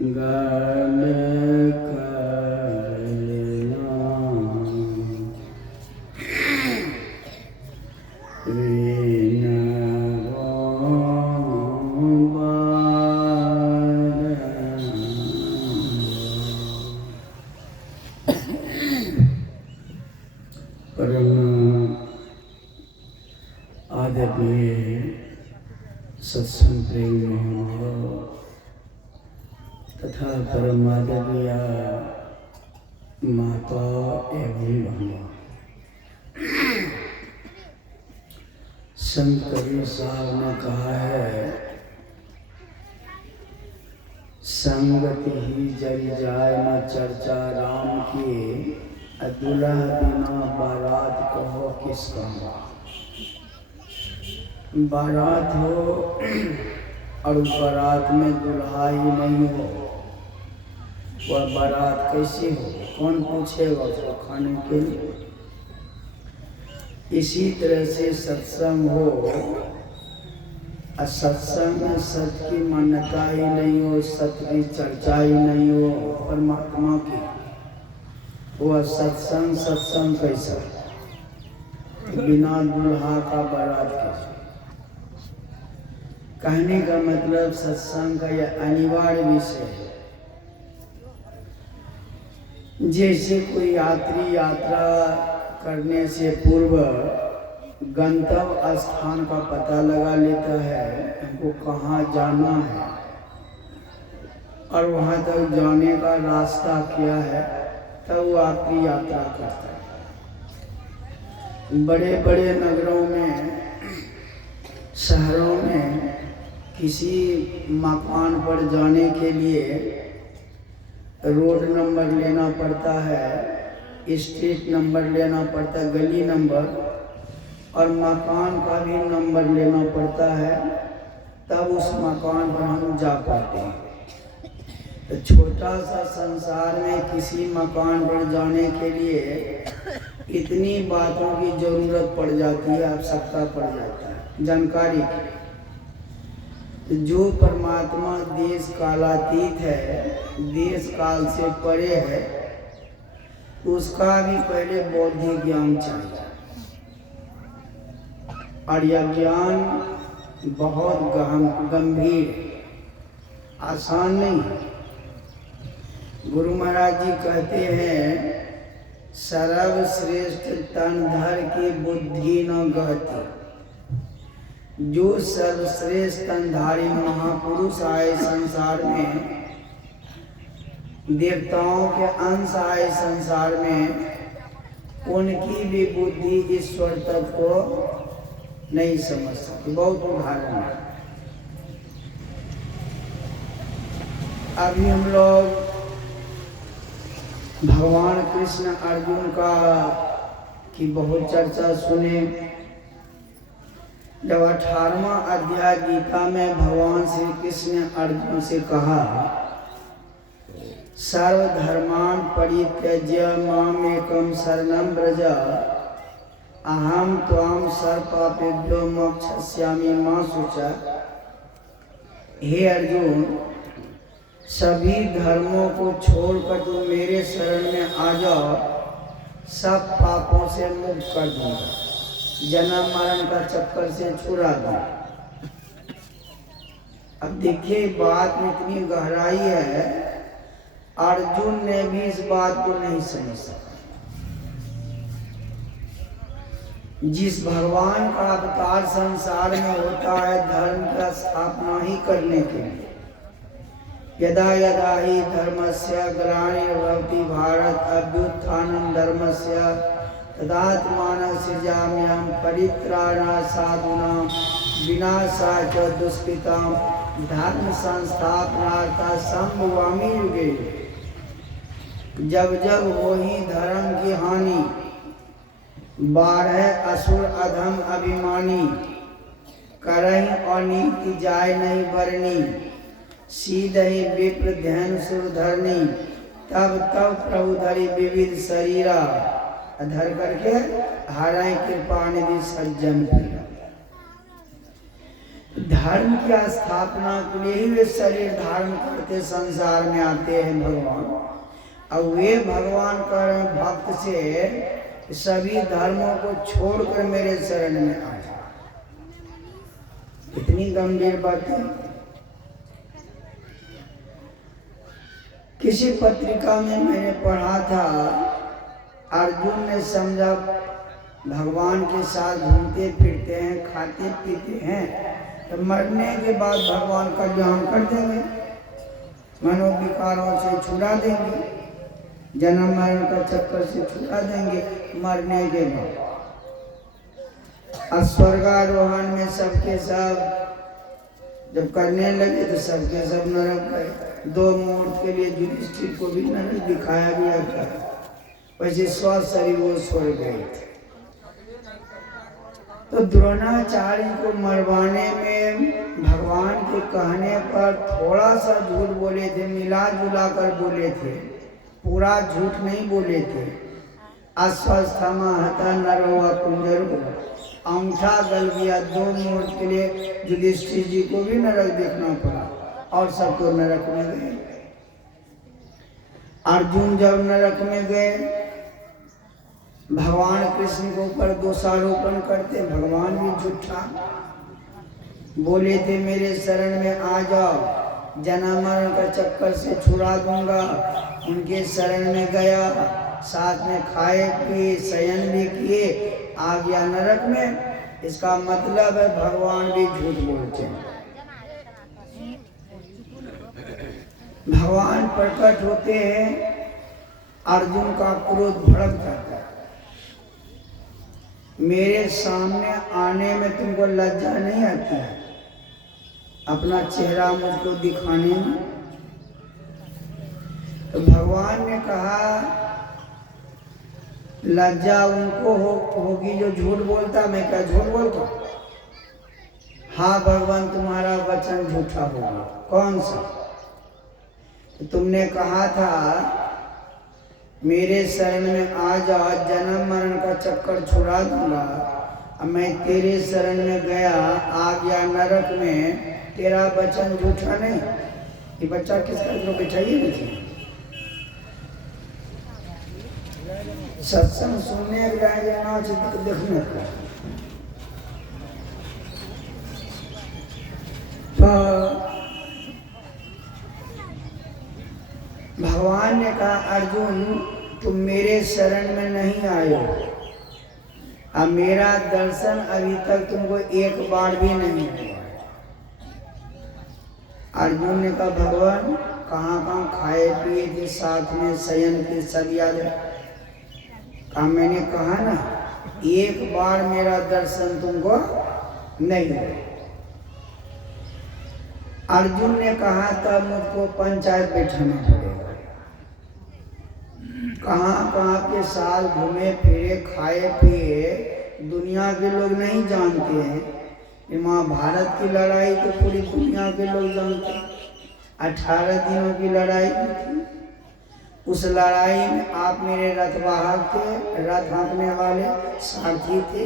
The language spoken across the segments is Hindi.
गल सत्संग प्रेमी तथा परमादरणीय माता एवं बहनों, संत कबीर साहब ने कहा है, संगति ही जल जाए न चर्चा राम की, दुल्हा बिना बारात कहो किस काम। बारात हो और उस बारात में दुल्हा ही नहीं हो, वह बारात कैसी हो, कौन पूछेगा उसको खाने के लिए। इसी तरह से सत्संग हो और सत्संग में सत्य की मान्यता ही नहीं हो, सत्य की चर्चा ही नहीं हो परमात्मा की, वह सत्संग कैसा, बिना दुल्हा का बारात कैसा। कहने का मतलब सत्संग का यह अनिवार्य विषय है। जैसे कोई यात्री यात्रा करने से पूर्व गंतव्य स्थान का पता लगा लेता है, हमको कहाँ जाना है और वहाँ तक जाने का रास्ता क्या है, तब वो यात्री यात्रा करता है। बड़े बड़े नगरों में, शहरों में किसी मकान पर जाने के लिए रोड नंबर लेना पड़ता है, स्ट्रीट नंबर लेना पड़ता है, गली नंबर, और मकान का भी नंबर लेना पड़ता है, तब उस मकान पर हम जा पाते हैं। तो छोटा सा संसार में किसी मकान पर जाने के लिए इतनी बातों की जरूरत पड़ जाती है, आवश्यकता पड़ जाता है जानकारी की। जो परमात्मा देश कालातीत है, देश काल से परे है, उसका भी पहले बौद्धिक ज्ञान चाहिए, और यह ज्ञान बहुत गंभीर, आसान नहीं है। गुरु महाराज जी कहते हैं, सर्वश्रेष्ठ तन धर की बुद्धि न गहती। जो सर्वश्रेष्ठ तनधारी महापुरुष आए संसार में, देवताओं के अंश आए संसार में, उनकी भी बुद्धि ईश्वर तक को नहीं समझ सकती। बहुत उदाहरण है। अभी हम लोग भगवान कृष्ण अर्जुन की बहुत चर्चा सुने। जब 18वां अध्याय गीता में भगवान श्री कृष्ण ने अर्जुन से कहा, सर्वधर्मान् परित्यज्य माम एकम शरणं व्रज, अहम त्वां सर्वपापेभ्यो मोक्षयिष्यामि मा शुचः। हे अर्जुन, सभी धर्मों को छोड़कर तुम मेरे शरण में आ जाओ, सब पापों से मुक्त कर दूंगा, जन्म मरण का चक्कर से छुड़ा दो। अब देखिए, बात में इतनी गहराई है, अर्जुन ने भी इस बात को नहीं समझ सका। जिस भगवान का अवतार संसार में होता है धर्म का स्थापना ही करने के लिए, यदा यदा ही धर्मस्य ग्लानिर्भवति भारत अभ्युत्थानं धर्मस्य तदात्मानं सृजाम्यहं परित्राणाय साधूनां विनाशाय च दुष्कृतां धर्म संस्थापनार्थाय संभवामि युगे। जब जब वही धर्म की हानि, बारह असुर अधम अभिमानी, करहि अनीति जाय नहीं बरनी, सीधहि विप्र ध्यान सुर धरनी, तब तब प्रभु धरि विविध शरीरा, धर करके हाराई कृपा निधि सज्जन पीरा। धर्म की स्थापना के लिए ही वे शरीर धारण करते संसार में आते हैं भगवान। और वे भगवान कर भक्त से सभी धर्मों को छोड़कर मेरे शरण में आ जाए। कितनी गंभीर बात है। किसी पत्रिका में मैंने पढ़ा था, अर्जुन ने समझा भगवान के साथ घूमते फिरते हैं, खाते पीते हैं, तो मरने के बाद भगवान कल्याण कर देंगे, मनोविकारों से छुड़ा देंगे, जन्म मरण का चक्कर से छुड़ा देंगे मरने के बाद। स्वर्गारोहण में सबके सब जब करने लगे तो सबके सब नरक गए। 2 मुहूर्त के लिए युधिष्ठिर को भी नरक दिखाया गया था, वैसे स्व शरीर वो स्वर्ग गए थे। तो द्रोणाचार्य को मरवाने में भगवान के कहने पर थोड़ा सा झूठ बोले थे, मिला जुला कर बोले थे, पूरा झूठ नहीं बोले थे। अस्वस्थमा हता नरोवा कुंजरो, अंगूठा गल गया। 2 मुहूर्त के लिए युधिष्ठिर जी को भी नरक देखना पड़ा और सबको नरक में गए। अर्जुन जब नरक में गए, भगवान कृष्ण के ऊपर दोषारोपण करते, भगवान भी झूठा बोले थे मेरे शरण में आ जाओ, जन्म मरण का चक्कर से छुड़ा दूंगा। उनके शरण में गया, साथ में खाए पिए शयन भी किए, आ गया नरक में। इसका मतलब है भगवान भी झूठ बोलते हैं। भगवान प्रकट होते हैं, अर्जुन का क्रोध भड़क जाता है। मेरे सामने आने में तुमको लज्जा नहीं आती है अपना चेहरा मुझको दिखाने में? तो भगवान ने कहा लज्जा उनको होगी जो झूठ बोलता। मैं क्या झूठ बोलता? हाँ भगवान, तुम्हारा वचन झूठा होगा। कौन सा? तो तुमने कहा था मेरे शरण में आ जा, जन्म मरण का चक्कर छुड़ा दूंगा। अब मैं तेरे शरण में गया, आ गया नरक में, तेरा वचन झूठा नहीं। ये बच्चा किसका जो बिठाइए नहीं? सत्संग सुनने देखने को। तो भगवान ने कहा अर्जुन तुम मेरे शरण में नहीं आए हो, अब मेरा दर्शन अभी तक तुमको एक बार भी नहीं हुआ। अर्जुन ने कहा भगवान कहाँ कहाँ खाए पिए थे, साथ में शयन के सब याद है? कहा मैंने कहा ना एक बार मेरा दर्शन तुमको नहीं हुआ। अर्जुन ने कहा था मुझको पंचायत बैठाना पड़ेगा। कहाँ कहाँ के साल घूमे फिरे, खाए पिए, दुनिया के लोग नहीं जानते हैं। महाभारत की लड़ाई तो पूरी दुनिया के लोग जानते हैं। 18 दिनों की लड़ाई थी। उस लड़ाई में आप मेरे रथवाहक थे, रथ हाँकने वाले सारथी थे।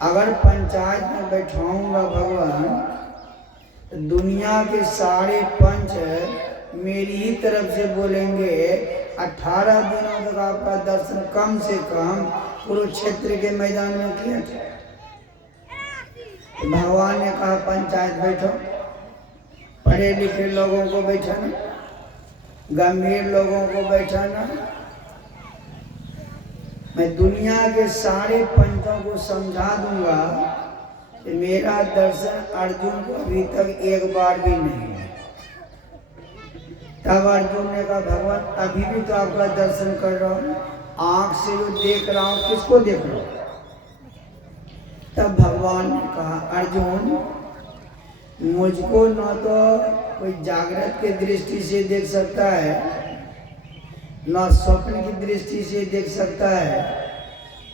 अगर पंचायत में बैठाऊंगा भगवान, दुनिया के सारे पंच मेरी ही तरफ से बोलेंगे 18 दिनों तक आपका दर्शन कम से कम कुरुक्षेत्र के मैदान में किया था। भगवान ने कहा पंचायत बैठो, पढ़े लिखे लोगों को बैठाना, गंभीर लोगों को बैठाना। मैं दुनिया के सारे पंचों को समझा दूंगा कि मेरा दर्शन अर्जुन को अभी तक एक बार भी नहीं है। तब अर्जुन ने कहा भगवान अभी भी तो आपका दर्शन कर रहा हूँ, आंख से जो देख रहा हूँ किसको देख रहा हूँ? तब भगवान ने कहा अर्जुन मुझको न तो कोई जागृत की दृष्टि से देख सकता है, न स्वप्न की दृष्टि से देख सकता है,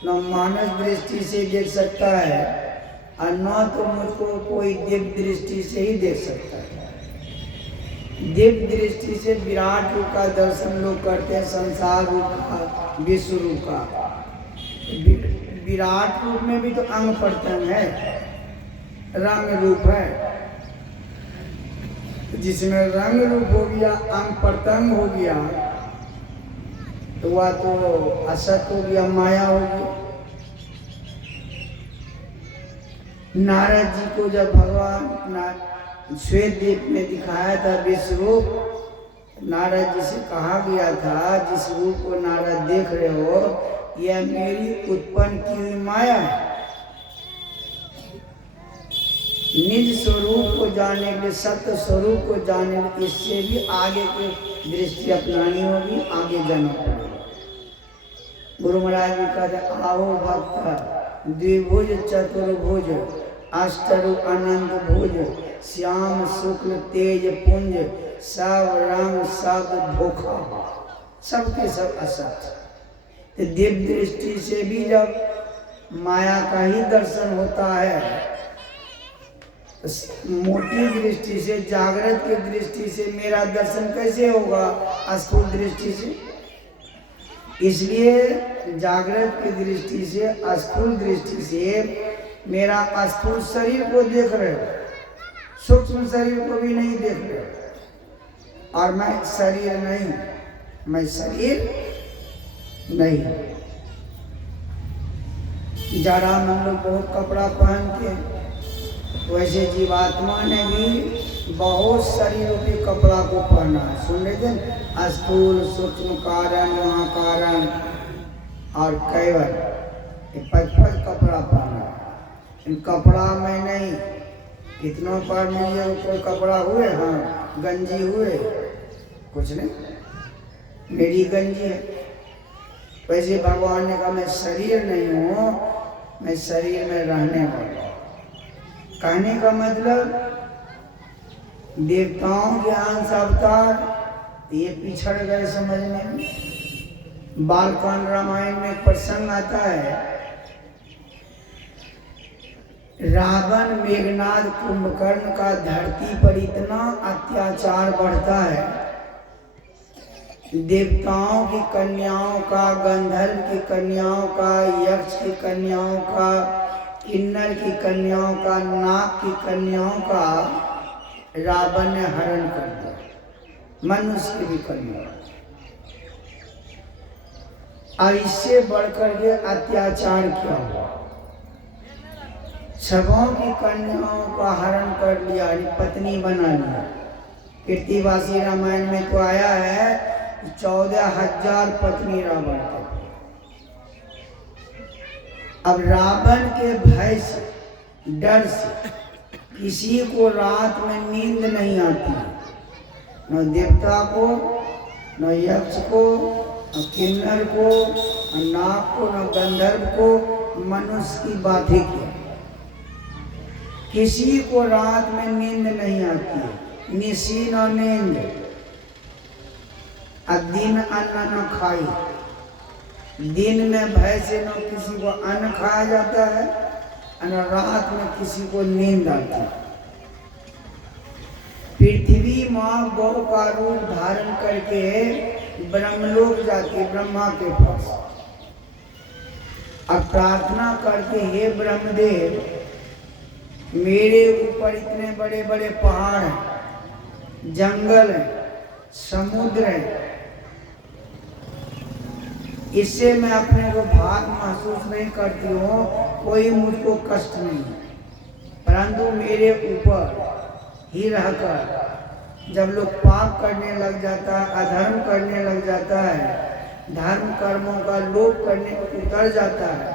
न मानस दृष्टि से देख सकता है, और न तो मुझको कोई दिव्य दृष्टि से ही देख सकता है। दिव्य दृष्टि से विराट रूप का दर्शन लोग करते हैं, संसार रूप का, विश्व रूप का। विराट रूप में भी तो अंग प्रत्यंग है, रंग रूप है। जिसमें रंग रूप हो गया, अंग प्रत्यंग हो गया, तो वह तो असत हो गया, माया हो गया। नारद जी को जब भगवान श्वेत द्वीप में दिखाया था विश्वरूप, नारद जी से कहा गया था, जिस रूप को नारद देख रहे हो, यह मेरी उत्पन्न की हुई माया है। निज स्वरूप को जानने के लिए, सत्य स्वरूप को जानने के लिए, इससे भी आगे की दृष्टि अपनानी होगी, आगे जाना पड़ेगा। गुरु महाराज जी कहते, आओ भक्त द्विभुज चतुर्भुज अष्टरु अनंत भुज, श्याम शुक्ल तेज पुंज, सब रंग सब धोखा, सबके सब असत। तो दिव्य दृष्टि से भी जब माया का ही दर्शन होता है, तो मोटी दृष्टि से, जागृत की दृष्टि से मेरा दर्शन कैसे होगा? स्थूल दृष्टि से। इसलिए जागृत की दृष्टि से, स्थूल दृष्टि से मेरा स्थूल शरीर को देख रहे हो, सूक्ष्म शरीर को भी नहीं देख रहे हो। और मैं शरीर नहीं, मैं शरीर नहीं। जाड़ा में हम लोग बहुत कपड़ा पहनते हैं, वैसे जीवात्मा ने भी बहुत शरीरों के कपड़ा को पहना है। सुन रहे थे, स्थूल सूक्ष्म कारण, महाकारण और कैवल, 5 कपड़ा पहना है। इन कपड़ा में नहीं, कितनों पर मुझे कोई कपड़ा हुए, हाँ गंजी हुए, कुछ नहीं, मेरी गंजी है। वैसे भगवान ने कहा मैं शरीर नहीं हूँ, मैं शरीर में रहने वाला। कहने का मतलब देवताओं के अंश अवतार ये पिछड़ गए समझने में। बालकांड रामायण में एक प्रसंग आता है, रावण मेघनाद कुंभकर्ण का धरती पर इतना अत्याचार बढ़ता है, देवताओं की कन्याओं का, गंधर्व की कन्याओं का, यक्ष की कन्याओं का, किन्नर की कन्याओं का, नाग की कन्याओं का रावण ने हरण कर दिया, मनुष्य की भी कन्या। और इससे बढ़कर के अत्याचार क्या हुआ? सबों की कन्याओं का हरण कर लिया, पत्नी बना लिया। कीर्तिवासी रामायण में तो आया है 14,000 पत्नी रावण के। अब रावण के भय से, डर से किसी को रात में नींद नहीं आती, न देवता को, न यक्ष को, न किन्नर को, न नाग को, न गंधर्व को, मनुष्य की बात ही क्या, किसी को रात में नींद नहीं आती, निशी न नींद, दिन अन्न न खाई। दिन में भय से न किसी को अन्न खाया जाता है, और रात में किसी को नींद आती। पृथ्वी माँ गौ का रूप धारण करके ब्रह्मलोक जाती, ब्रह्मा के पास, अब प्रार्थना करके, हे ब्रह्मदेव, मेरे ऊपर इतने बड़े बड़े पहाड़ हैं, जंगल है, समुद्र है, इससे मैं अपने को भाग महसूस नहीं करती हूँ, कोई मुझको कष्ट नहीं है। परंतु मेरे ऊपर ही रहकर जब लोग पाप करने लग जाता है, अधर्म करने लग जाता है, धर्म कर्मों का लोप करने को उतर जाता है,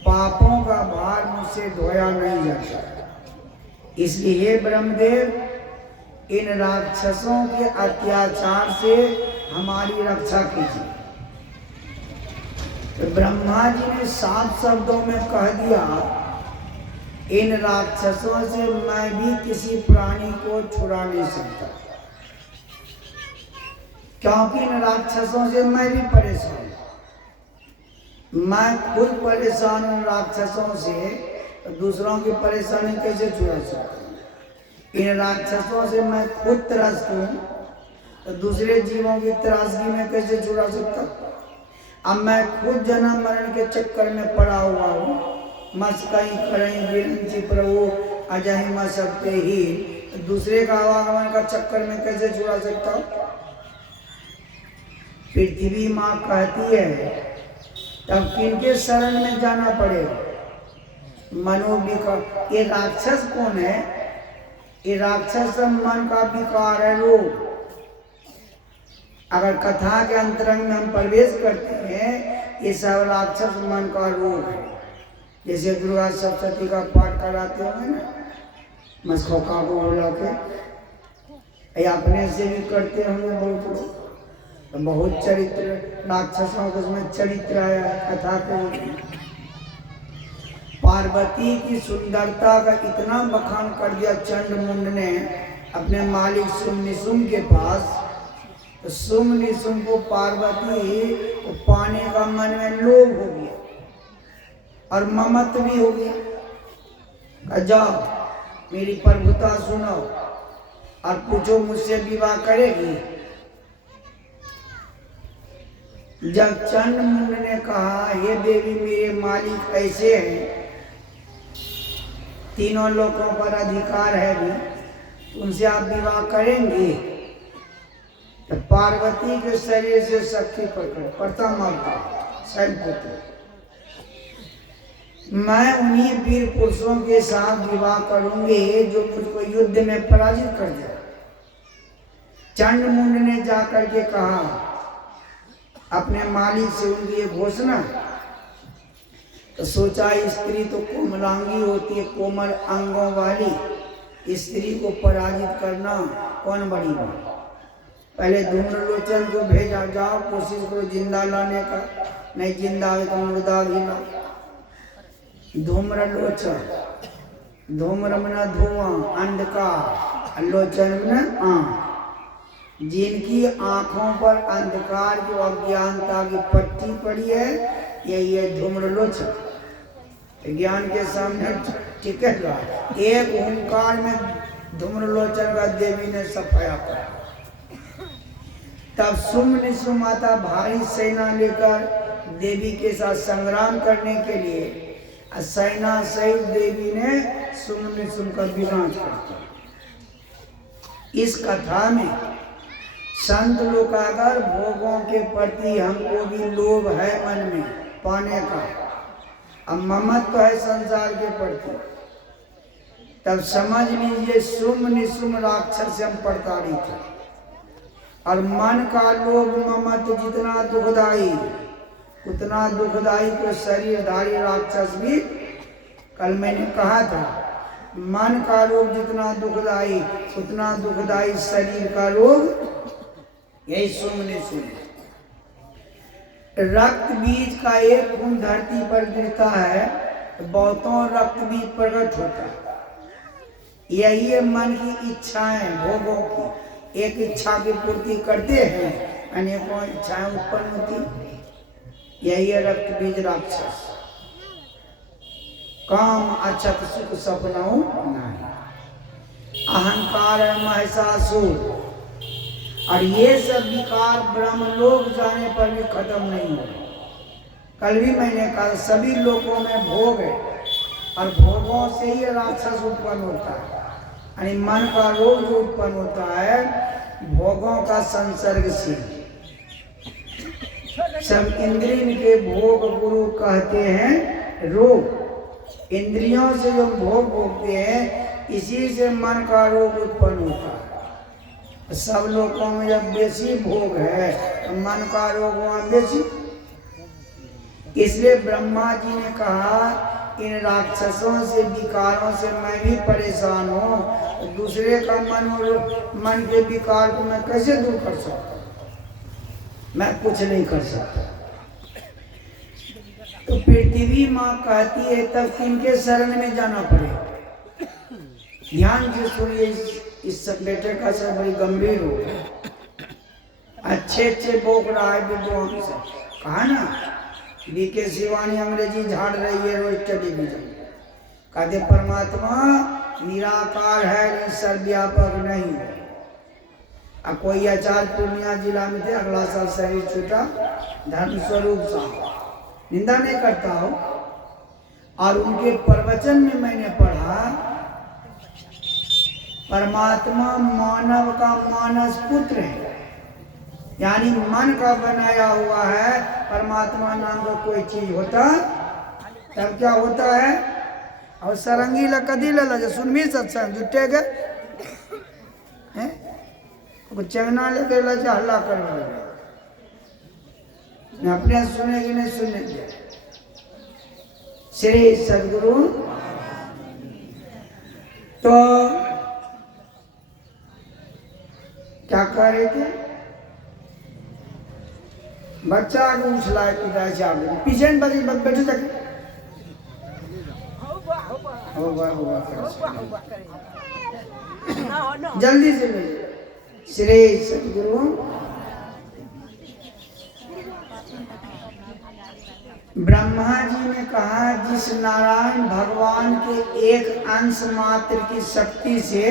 पापों का भार मुझसे धोया नहीं जाता। इसलिए हे ब्रह्मदेव, इन राक्षसों के अत्याचार से हमारी रक्षा कीजिए। तो ब्रह्मा जी ने 7 शब्दों में कह दिया, इन राक्षसों से मैं भी किसी प्राणी को छुड़ा नहीं सकता, क्योंकि इन राक्षसों से मैं भी परेशान हूं। मैं खुद परेशान हूं राक्षसों से, तो दूसरों की परेशानी कैसे छुड़ा सकता? इन राक्षसों से मैं खुद त्रस्त हूं, तो दूसरे जीवों की त्रासदी में कैसे छुड़ा सकता? अब मैं खुद जन्म मरण के चक्कर में पड़ा हुआ हूँ, मस्कई करें विरंची प्रभु, अजहिमा सबके ही, दूसरे का आवागमन का चक्कर में कैसे छुड़ा सकता हूँ? पृथ्वी माँ कहती है तब किनके शरण में जाना पड़ेगा? मनोविकार। ये राक्षस कौन है? ये राक्षस मन का विकार है, रोग। अगर कथा के अंतरंग में हम प्रवेश करते हैं, ये सब राक्षस मन का रोग है। जैसे दुर्गा सप्तशती का पाठ कराते होंगे ना, मस्कोका को बोला के, अपने से भी करते होंगे बहुत लोग। तो बहुत चरित्र राक्षसों को उसमें चरित्र आया कथा के। पार्वती की सुंदरता का इतना बखान कर दिया चंडमुंड ने अपने मालिक सुम निसुम के पास। तो सुम निसुम को पार्वती को पाने का मन में लोभ हो गया और ममत्व भी हो गया। जाओ मेरी प्रभुता सुनो और पूछो मुझसे विवाह करेगी? जब चंडमुंड ने कहा हे देवी मेरे मालिक ऐसे हैं, तीनों लोगों पर अधिकार है भी, उनसे आप विवाह करेंगे? तो पार्वती के शरीर से शक्ति प्रकट प्रथम अवतार, मैं उन्हीं वीर पुरुषों के साथ विवाह करूंगी जो मुझको युद्ध में पराजित कर जाए। चंडमुंड ने जाकर के कहा अपने मालिक से उनकी ये घोषणा। तो सोचा स्त्री तो कोमलांगी होती है, कोमल अंगों वाली स्त्री को पराजित करना कौन बड़ी बात। पहले धूम्रलोचन को भेजा, जाओ कोशिश करो जिंदा लाने का, नहीं जिंदा हो तो मुर्दा भी ला। धूम्रलोचन, धूम्र मना धुआं, अंधकार, लोचन मना आँख। जिनकी आंखों पर अंधकार की अज्ञानता की पट्टी पड़ी है, यही है धूम्रलोचन। ज्ञान के सामने टिकेगा। एक ओंकार में धूम्रलोचन का देवी ने सफाया करा। तब सुम निसुम माता भारी सेना लेकर देवी के साथ संग्राम करने के लिए सेना सहित देवी ने सुम निसुम का विनाश कर दिया। इस कथा में संत लोग अगर भोगों के प्रति हमको भी लोभ है मन में पाने का, अब ममत्व है संसार के प्रति, तब समझ लीजिए सुम निसुम राक्षस से हम प्रताड़ित हैं। और मन का लोभ ममत्व जितना दुखदाई, उतना दुखदाई तो शरीरधारी राक्षस भी। कल मैंने कहा था मन का रोग जितना दुखदाई, उतना दुखदाई शरीर का रोग। यही सुम निसुम। रक्त बीज का एक बूंद धरती पर गिरता है तो बहुतों रक्त बीज प्रकट होता है। यही है मन की इच्छाएं, भोगों की। एक इच्छा की पूर्ति करते हैं, अनेकों इच्छाएं उत्पन्न होती। यही है रक्त बीज राक्षस। काम अछत सुख सपनाओं नहीं, अहंकार महिषासुर। और ये सब विकार ब्रह्मलोक जाने पर भी खत्म नहीं हो। कल भी मैंने कहा सभी लोगों में भोग है और भोगों से ही राक्षस उत्पन्न होता है। यानी मन का रोग जो उत्पन्न होता है भोगों का संसर्ग से। सब इंद्रियों के भोग गुरु कहते हैं रोग। इंद्रियों से जो भोग भोगते हैं इसी से मन का रोग उत्पन्न होता है। सब लोगों में जब बेसी भोग है तो मन का रोग वहां बेसी। इसलिए ब्रह्मा जी ने कहा इन राक्षसों से विकारों से मैं भी परेशान हूँ, तो दूसरे का मन के विकार को मैं कैसे दूर कर सकता? मैं कुछ नहीं कर सकता। तो पृथ्वी माँ कहती है तब किनके शरण में जाना पड़ेगा? ध्यान से सुनिए, इस बेटे का सब बड़ी गंभीर हो। अच्छे अच्छे बोक रहा है विद्वान से। कहा ना बीके शिवानी अंग्रेजी झाड़ रही है रोज टेलीविजन। कहते परमात्मा निराकार है, सर्वव्यापक नहीं। अब कोई आचार्य पूर्णिया जिला में थे, अगला साल शरीर छूटा, धर्म स्वरूप साहब, निंदा नहीं करता हो। और उनके प्रवचन में मैंने पढ़ा परमात्मा मानव का मानस पुत्र है, यानी मन का बनाया हुआ है। परमात्मा नाम का कोई चीज होता तब क्या होता है। और सरंगी ला कदी ला जो सुनमी सत्संग जुटे गए चंगना लेके लगे हल्ला कर अपने सुनेगी नहीं सुनेंगे। श्री सदगुरु तो क्या कह रहे थे, बच्चा को उछलाए कूदाए जाओगे पीछे बैठे तक होगा जल्दी से ले। श्री सदगुरु ब्रह्मा जी ने कहा जिस नारायण भगवान के एक अंश मात्र की शक्ति से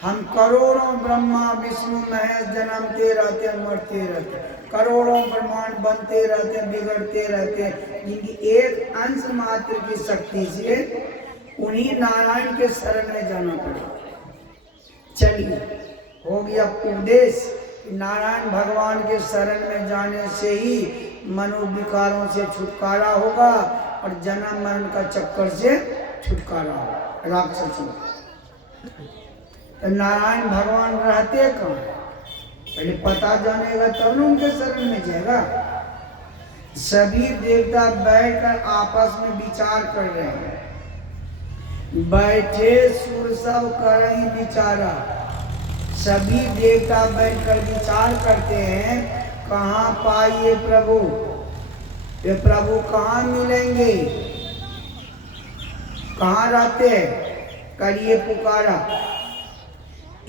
हम करोड़ों ब्रह्मा विष्णु महेश जन्मते रहते मरते रहते, करोड़ों ब्रह्मांड बनते रहते बिगड़ते रहते, जिनकी एक अंश मात्र की शक्ति से उन्हीं नारायण के शरण में जाना पड़ेगा। चलिए हो गया उपदेश। नारायण भगवान के शरण में जाने से ही मनोविकारों से छुटकारा होगा और जन्म मरण का चक्कर से छुटकारा होगा। राक्षसों तो नारायण भगवान रहते कहाँ, पहले पता जानेगा तब न उनके शरण में जाएगा। सभी देवता बैठकर आपस में विचार कर रहे हैं। बैठे सुर सब करहि विचारा, सभी देवता बैठकर विचार करते हैं कहाँ पाइए प्रभु, ये प्रभु कहाँ मिलेंगे, कहाँ रहते हैं, करिए पुकारा।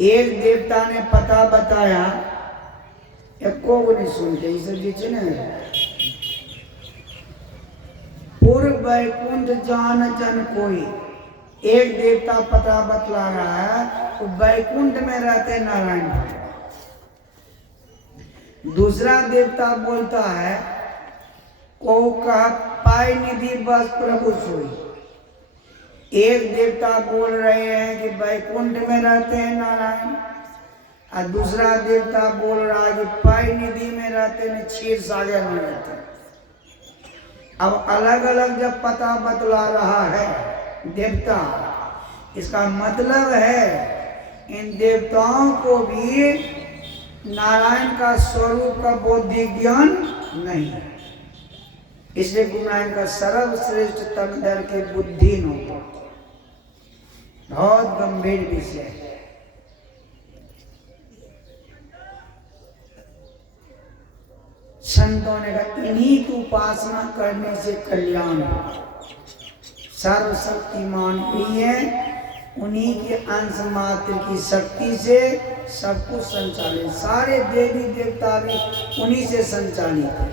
एक देवता ने पता बताया, एको को नहीं सुनते ये सब चीजें ना। पूर्व वैकुंठ जान जन कोई, एक देवता पता बतला रहा है तो वैकुंठ में रहते नारायण भगवान। दूसरा देवता बोलता है को कहा पाई निधि बस प्रभु सोई। एक देवता बोल रहे हैं कि वैकुंठ में रहते हैं नारायण, और दूसरा देवता बोल रहा है कि पाई निधि में रहते हैं, क्षीर सागर में रहते हैं। अब अलग अलग जब पता बतला रहा है देवता, इसका मतलब है इन देवताओं को भी नारायण का स्वरूप का बौद्धिक ज्ञान नहीं है। इसलिए गुरु नारायण का सर्वश्रेष्ठ तन दर के बुद्धि न, बहुत गंभीर विषय है। संतों ने कहा इन्हीं की उपासना करने से कल्याण हो। सर्वशक्तिमान ही है, उन्हीं के अंश मात्र की शक्ति से सब कुछ संचालित, सारे देवी देवता भी उन्हीं से संचालित है।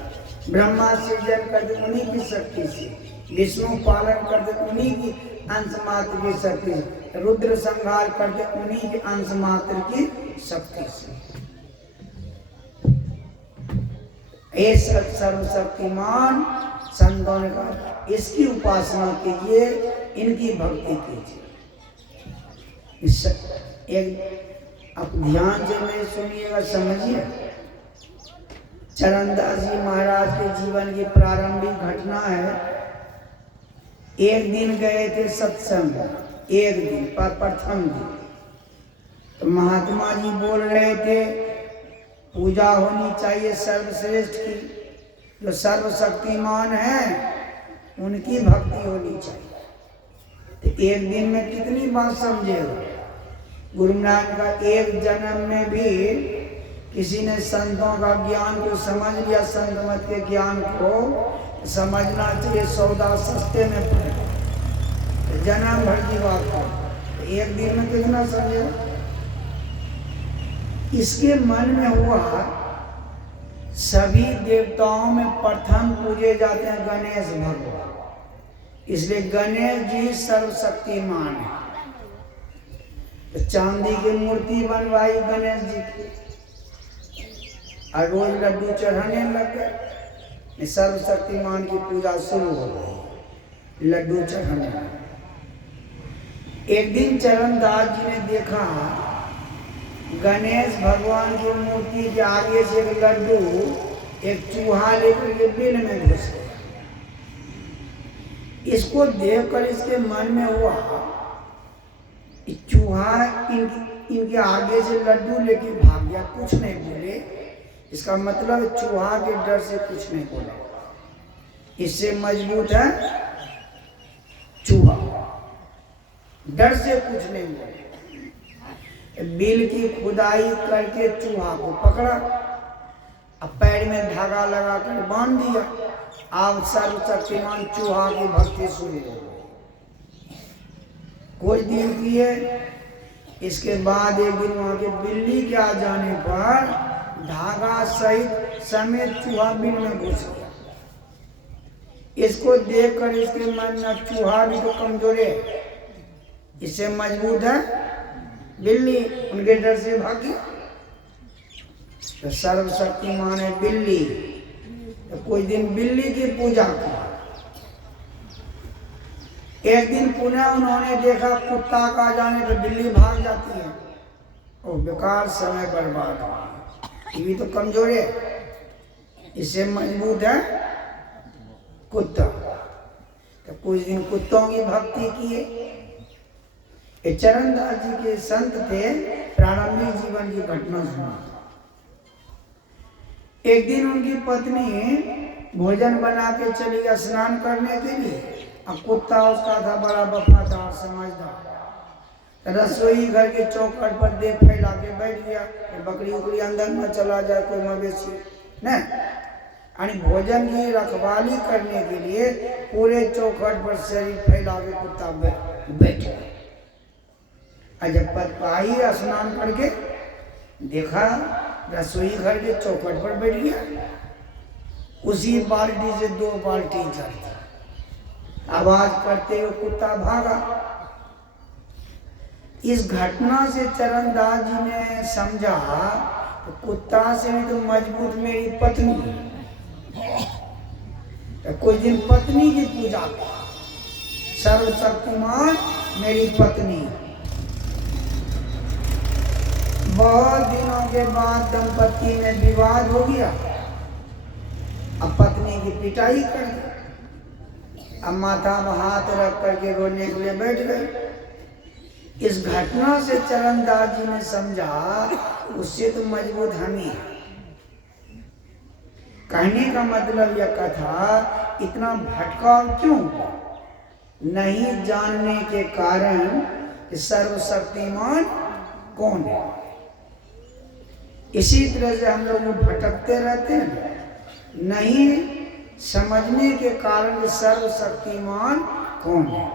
ब्रह्मा सृजन करते उन्हीं की शक्ति से, विष्णु पालन करते उन्हीं की अंश मात्र की शक्ति से, रुद्र संहार करते उन्हीं के अंश मात्र की शक्ति से। ये सर्वशक्तिमान संतों ने कहा इसकी उपासना कीजिए, इनकी भक्ति कीजिए। एक आप ध्यान से मेरे सुनिएगा, समझिए। चरणदास जी महाराज के जीवन की प्रारंभिक घटना है। एक दिन गए थे सत्संग, एक दिन प्रथम दिन, तो महात्मा जी बोल रहे थे पूजा होनी चाहिए सर्वश्रेष्ठ की, जो सर्वशक्तिमान है उनकी भक्ति होनी चाहिए। तो एक दिन में कितनी बात समझे हो। गुरु नानक का एक जन्म में भी किसी ने संतों का ज्ञान को समझ लिया, संत मत के ज्ञान को समझना चाहिए, सौदा सस्ते में पड़े, तो जन्म भर की बात हो। तो एक दिन में कितना समझे। इसके मन में हुआ सभी देवताओं में प्रथम पूजे जाते हैं गणेश भगवान, इसलिए गणेश जी सर्वशक्तिमान है। तो चांदी की मूर्ति बनवाई गणेश जी की और रोज लड्डू चढ़ाने लग गए। सर्वशक्तिमान की पूजा शुरू हो गई, लड्डू चढ़ाने। एक दिन चरणदास जी ने देखा गणेश भगवान की मूर्ति के आगे से एक लड्डू एक चूहा लेकर के बिल में घुस गया। इसको देखकर इसके मन में हुआ चूहा इनके आगे से लड्डू लेके भाग गया, कुछ नहीं बोले। इसका मतलब चूहा के डर से कुछ नहीं बोला। इससे मजबूत है चूहा, डर से कुछ नहीं बोले। बिल की खुदाई करके चूहा को पकड़ा, अब पैर में धागा लगा कर बांध दिया। अब सर्वशक्तिमान चूहा की भक्ति शुरू हो गई। कुछ दिन किए, इसके बाद एक दिन वहां के बिल्ली के आ जाने पर धागा सहित समेत चूहा बिल में घुस गया। इसको देखकर इसके मन में चूहा भी तो कमजोर है, इससे मजबूत है बिल्ली, उनके डर से भागी। तो सर्वशक्तिमान है बिल्ली, तो कोई दिन बिल्ली की पूजा की। एक दिन पुनः उन्होंने देखा कुत्ता का जाने पर बिल्ली भाग जाती है, और बेकार समय बर्बाद हो। ये भी तो कमजोर है, इससे मजबूत है कुत्ता। तो कुछ दिन कुत्तों की भक्ति किए। चरणदास जी के संत थे, प्रारंभिक जीवन की घटना सुना। एक दिन उनकी पत्नी भोजन बना के चली स्नान करने के लिए। अब कुत्ता उसका था बड़ा वफादार समझदार, रसोई घर के चौखट पर देख फैला के बैठ गया, बकरी उकरी अंदर न चला जाए, कोई मवेशी न। यानी भोजन की रखवाली करने के लिए पूरे चौखट पर शरीर फैला के कुत्ता बैठ गया। जब पतपाही स्नान करके देखा रसोई घर के चौखट पर बैठ गया, उसी बाल्टी से 2 बाल्टी जल गया। आवाज करते हुए कुत्ता भागा। इस घटना से चरणदास जी ने समझा तो कुत्ता से भी तो मजबूत मेरी पत्नी। तो कुछ दिन पत्नी की पूजा की, सर्वशक्तिमान मेरी पत्नी। बहुत दिनों के बाद दंपति में विवाद हो गया। अब पत्नी की पिटाई कर दी। अब माथा में हाथ रख करके रोने के लिए बैठ गए। इस घटना से चरणदास जी ने समझा उससे तो मजबूत हम ही। कहने का मतलब यह कथा इतना भटकाव क्यों? नहीं जानने के कारण कि सर्वशक्तिमान कौन है। इसी तरह से हम लोग भटकते रहते हैं, नहीं समझने के कारण कि सर्वशक्तिमान कौन है।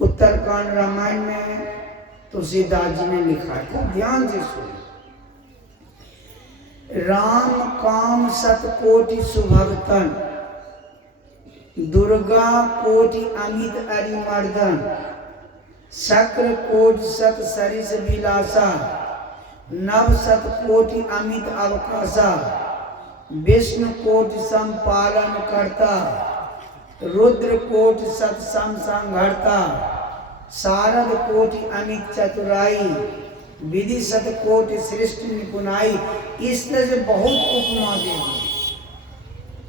उत्तरकांड रामायण में तुलसीदास जी ने लिखा है, खूब ध्यान से सुनिए। राम काम सत कोटि सुभगतन, दुर्गा कोटि अमित अरिमर्दन, शक्र कोटि सत सरिस विलासा, नव सत कोटि अमित अवकाशा, विष्णु कोटि संपालन करता, रुद्र कोटि सत संघर्ता, शारद कोटि अमित चतुराई, विधि शत कोटि सृष्टि निपुणाई। इस तरह से बहुत उपमा देगी।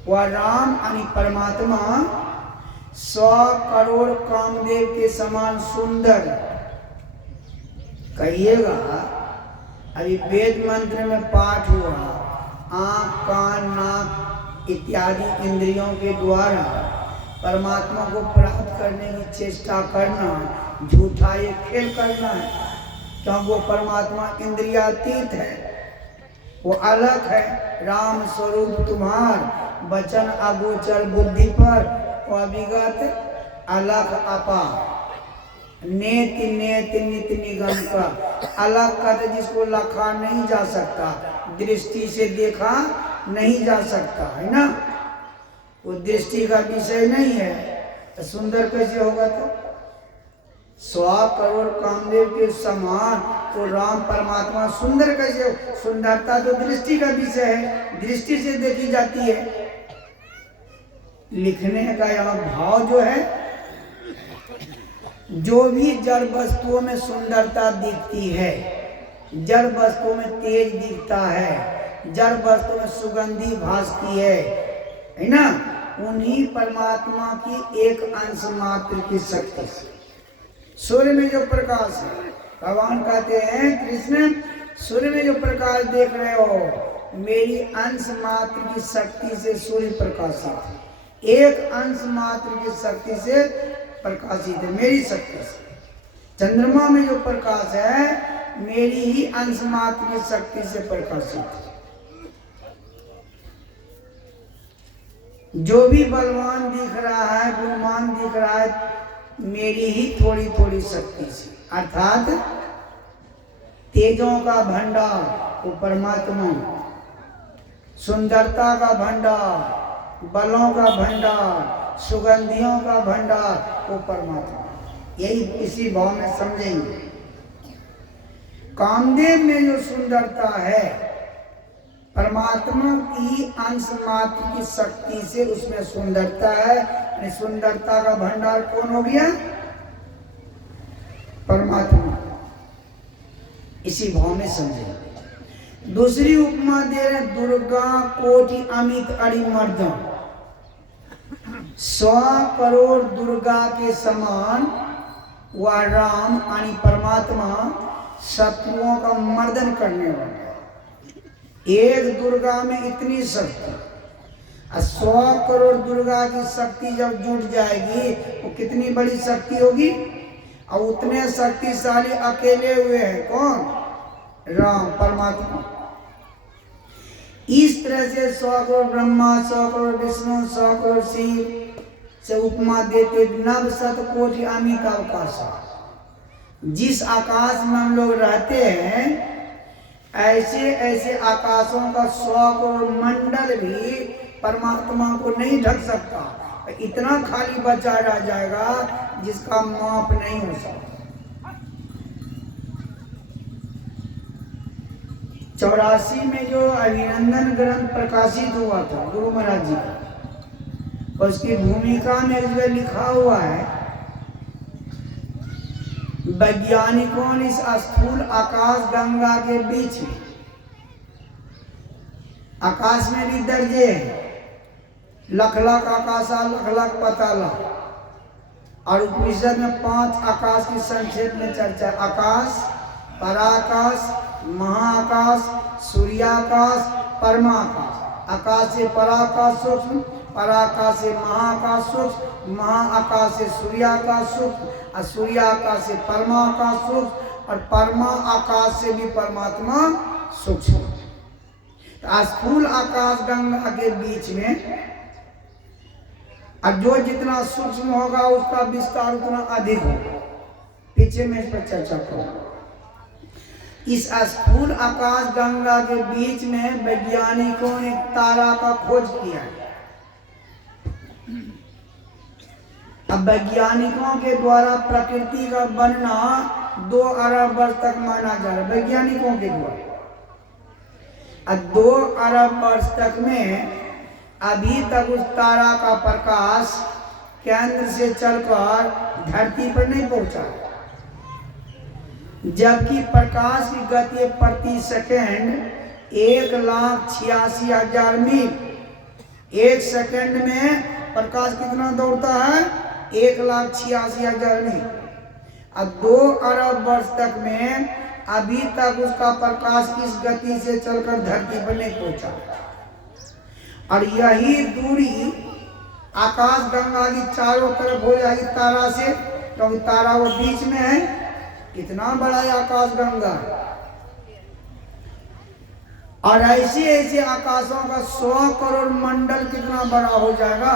वह राम यानी परमात्मा 100 करोड़ कामदेव के समान सुंदर। कहिएगा अभी वेद मंत्र में पाठ हुआ, आँख कान नाक इत्यादि इंद्रियों के द्वारा परमात्मा को प्राप्त करने की चेष्टा करना झूठा ये खेल करना है। क्योंकि वो परमात्मा इंद्रियातीत है, वो अलग है। राम स्वरूप तुम्हार वचन अगोचर बुद्धि पर अविगत अलग अपा, नेति नेति नित निगम का। अलग का जिसको लखा नहीं जा सकता, दृष्टि से देखा नहीं जा सकता है ना, वो दृष्टि का विषय नहीं है, तो सुंदर कैसे होगा? तो 100 करोड़ कामदेव के समान तो राम परमात्मा सुंदर कैसे हो? सुंदरता तो दृष्टि का विषय है, दृष्टि से देखी जाती है। लिखने का यहाँ भाव जो है जो भी जड़ वस्तुओं में सुंदरता दिखती है, जड़ वस्तुओं में तेज दिखता है, जड़ वस्तुओं में सुगंधी भासती है ना, उन्हीं परमात्मा की एक अंश मात्र की शक्ति से। सूर्य में जो प्रकाश है, भगवान कहते हैं कृष्ण, सूर्य में जो प्रकाश देख रहे हो, मेरी अंश मात्र की शक्ति से सूर्य प्रकाशित है, एक अंश मात्र की शक्ति से प्रकाशित है, मेरी शक्ति से। चंद्रमा में जो प्रकाश है, मेरी ही अंश मात्र की शक्ति से प्रकाशित है। जो भी बलवान दिख रहा है, गुणवान दिख रहा है, मेरी ही थोड़ी थोड़ी शक्ति से, अर्थात तेजों का भंडार वो परमात्मा, सुंदरता का भंडार, बलों का भंडार, सुगंधियों का भंडार वो परमात्मा। यही इसी भाव में समझेंगे। कामदेव में जो सुंदरता है, परमात्मा की अंश मात्र की शक्ति से उसमें सुंदरता है। सुंदरता का भंडार कौन हो गया? परमात्मा। इसी भाव में समझे। दूसरी उपमा दे रहे, दुर्गा कोटि अमित अरिमर्दन। 100 करोड़ दुर्गा के समान वह राम यानी परमात्मा शत्रुओं का मर्दन करने वाला। एक दुर्गा में इतनी शक्ति, 100 करोड़ दुर्गा की शक्ति जब जुट जाएगी वो कितनी बड़ी शक्ति होगी। और उतने शक्तिशाली अकेले हुए हैं कौन? राम परमात्मा। इस तरह से 100 करोड़ ब्रह्मा, 100 करोड़ विष्णु, 100 करोड़ शिव से उपमा देते। नव शत कोटि अमित अवकाश। जिस आकाश में हम लोग रहते हैं, ऐसे ऐसे आकाशों का 100 करोड़ मंडल भी परमात्मा को नहीं ढक सकता। इतना खाली बचा रह जाएगा जिसका माप नहीं हो सकता। 84 में जो अभिनंदन ग्रंथ प्रकाशित हुआ था गुरु महाराज जी का, उसकी भूमिका में इसमें लिखा हुआ है, वैज्ञानिकों ने इस स्थूल आकाश गंगा के बीच में, आकाश में भी दर्जे हैं, लख लख आकाशा, लख लख पताला, और उपनिषद में 5 आकाश की संक्षेप में चर्चा। आकाश, पराकाश, महाआकाश, सूर्याकाश, परमाकाश। आकाश से पराकाश सूक्ष्म, पराकाश से महाआकाश सूक्ष्म, महाआकाश से सूर्याकाश सूक्ष्म, और सूर्याकाश से परमाकाश सूक्ष्म, और परमा आकाश से भी परमात्मा सूक्ष्म। तो स्थूल आकाश गंगा के बीच में, और जो जितना सूक्ष्म होगा उसका विस्तार उतना अधिक होगा। पीछे में इस पर चर्चा करूंगा। इस स्थूल आकाश गंगा के बीच में वैज्ञानिकों ने तारा का खोज किया। अब वैज्ञानिकों के द्वारा प्रकृति का बनना 2 अरब वर्ष तक माना जा रहा है, वैज्ञानिकों के द्वारा। अब 2 अरब वर्ष तक में अभी तक उस तारा का प्रकाश केंद्र से चलकर धरती पर नहीं पहुंचा, जबकि प्रकाश की गति प्रति सेकंड 1,86,000 मील। 1 सेकंड में प्रकाश कितना दौड़ता है? 1,86,000 मील। अब 2 अरब वर्ष तक में अभी तक उसका प्रकाश इस गति से चलकर धरती पर नहीं पहुंचा। और यही दूरी आकाश गंगा की चारों तरफ हो जाएगी तारा से, क्योंकि तारा वो बीच में है। कितना बड़ा है आकाश गंगा। और ऐसे ऐसे आकाशों का 100 करोड़ मंडल कितना बड़ा हो जाएगा,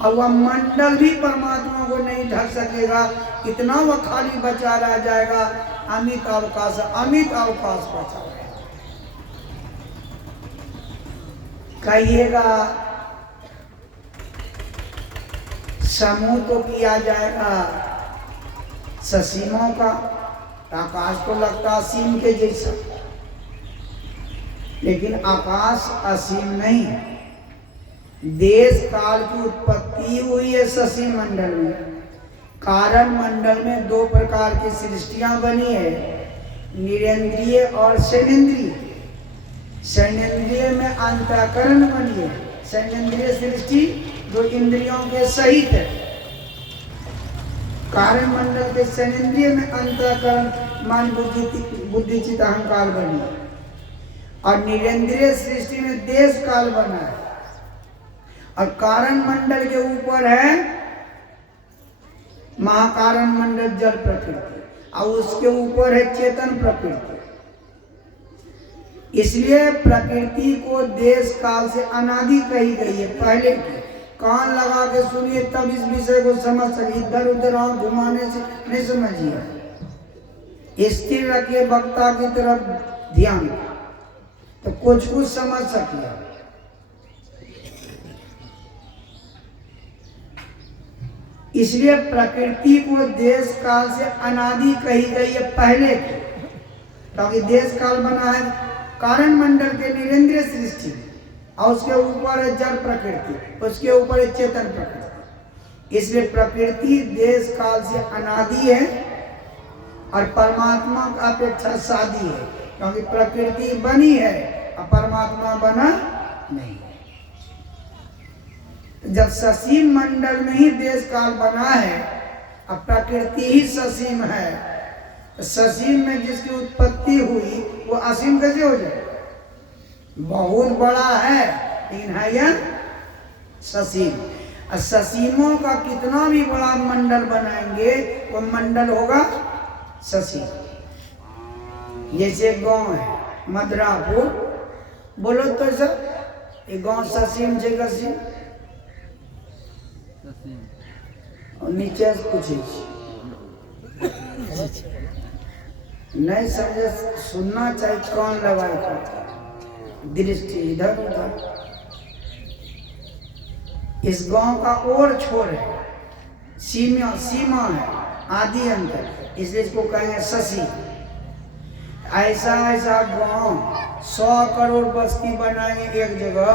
और वह मंडल भी परमात्मा को नहीं ढक सकेगा। कितना वह खाली बचा रह जाएगा। अमित अवकाश, अमित अवकाश बचा रहेगा। कहिएगा समूह तो किया जाएगा ससीमों का, आकाश को लगता असीम के जैसा, लेकिन आकाश असीम नहीं है। देश काल की उत्पत्ति हुई है शशि मंडल में, कारण मंडल में दो प्रकार की सृष्टियां बनी है, निरेंद्रिय और सैनेन्द्रिय। सैनेन्द्रिय में अंतःकरण बनी है, सैनेन्द्रिय सृष्टि जो इंद्रियों के सहित है। कारण मंडल के सैनेन्द्रिय में अंतःकरण मन बुद्धि चित्त अहंकार बनी है, और निरेंद्रिय सृष्टि में देश काल बना है। और कारण मंडल के ऊपर है महाकारण मंडल जल प्रकृति, और उसके ऊपर है चेतन प्रकृति। इसलिए प्रकृति को देश काल से अनादि कही गई है। पहले की कान लगा के सुनिए तब इस विषय को समझ सके, इधर उधर आंख घुमाने से नहीं समझिए। स्थिर रखिए वक्ता की तरफ ध्यान, तो कुछ समझ सकिए। इसलिए प्रकृति को देश काल से अनादि कही गई है पहले की, क्योंकि देश काल बना है कारण मंडल के निरेंद्रिय सृष्टि, और उसके ऊपर है जड़ प्रकृति, उसके ऊपर है चेतन प्रकृति। इसलिए प्रकृति देश काल से अनादि है और परमात्मा का अपेक्षा सादी है, क्योंकि प्रकृति बनी है और परमात्मा बना नहीं। जब ससीम मंडल में ही देश काल बना है, अब प्रकृति ही ससीम है, तो ससीम में जिसकी उत्पत्ति हुई वो असीम कैसे हो जाए? बहुत बड़ा है लेकिन है यह ससीम। और ससीमों का कितना भी बड़ा मंडल बनाएंगे वो मंडल होगा ससीम। जैसे गांव है मदरापुर, बोलो तो सर ये गांव ससीम से कसीम और नीचे पूछे नहीं समझे, सुनना चाहिए, कौन लगाए दृष्टि इधर उधर। इस गांव का और छोर है, सीमा है, आदि अंतर, इसलिए इसको कहेंगे ससी। ऐसा ऐसा गांव 100 करोड़ बस्ती बनाएंगे एक जगह,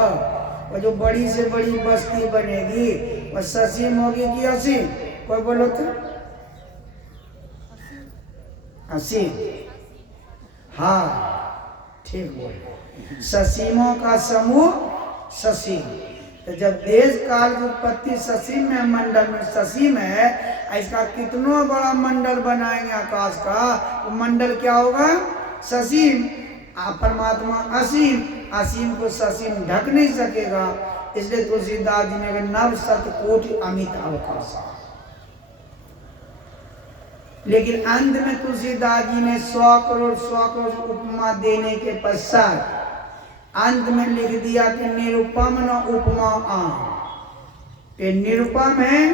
और जो बड़ी से बड़ी बस्ती बनेगी वह ससीम होगी कि असीम? कोई बोलो तो असीम। हाँ ठीक बोले, ससीमों का समूह ससीम। तो जब देश काल की उत्पत्ति ससीम में, मंडल में ससीम है, इसका कितना बड़ा मंडल बनाएंगे आकाश का, वो मंडल क्या होगा? ससीम। परमात्मा असीम, असीम को ससीम ढक नहीं सकेगा। इसलिए तुलसीदास जी ने नव सत कोटि अमित अवकाश। लेकिन अंत में तुलसीदास जी ने 100 करोड़ उपमा देने के पश्चात अंत में लिख दिया कि निरुपम न उपमा आम। ये निरुपम है,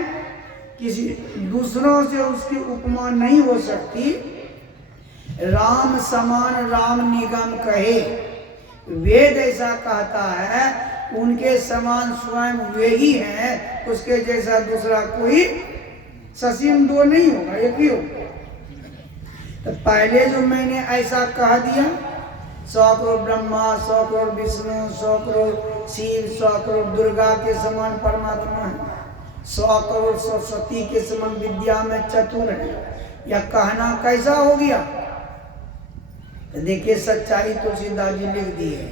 किसी दूसरों से उसकी उपमा नहीं हो सकती। राम समान राम निगम कहे, वेद ऐसा कहता है, उनके समान स्वयं वे ही हैं, उसके जैसा दूसरा कोई ससीम दो नहीं होगा, एक ही होगा। तो पहले जो मैंने ऐसा कह दिया, 100 करोड़ ब्रह्मा, 100 करोड़ विष्णु, 100 करोड़ शिव, 100 करोड़ दुर्गा के समान परमात्मा है, 100 करोड़ सरस्वती के समान विद्या में चतुर है, यह कहना कैसा हो गया? तो देखिए सच्चाई तुलसीदास जी लिख दी है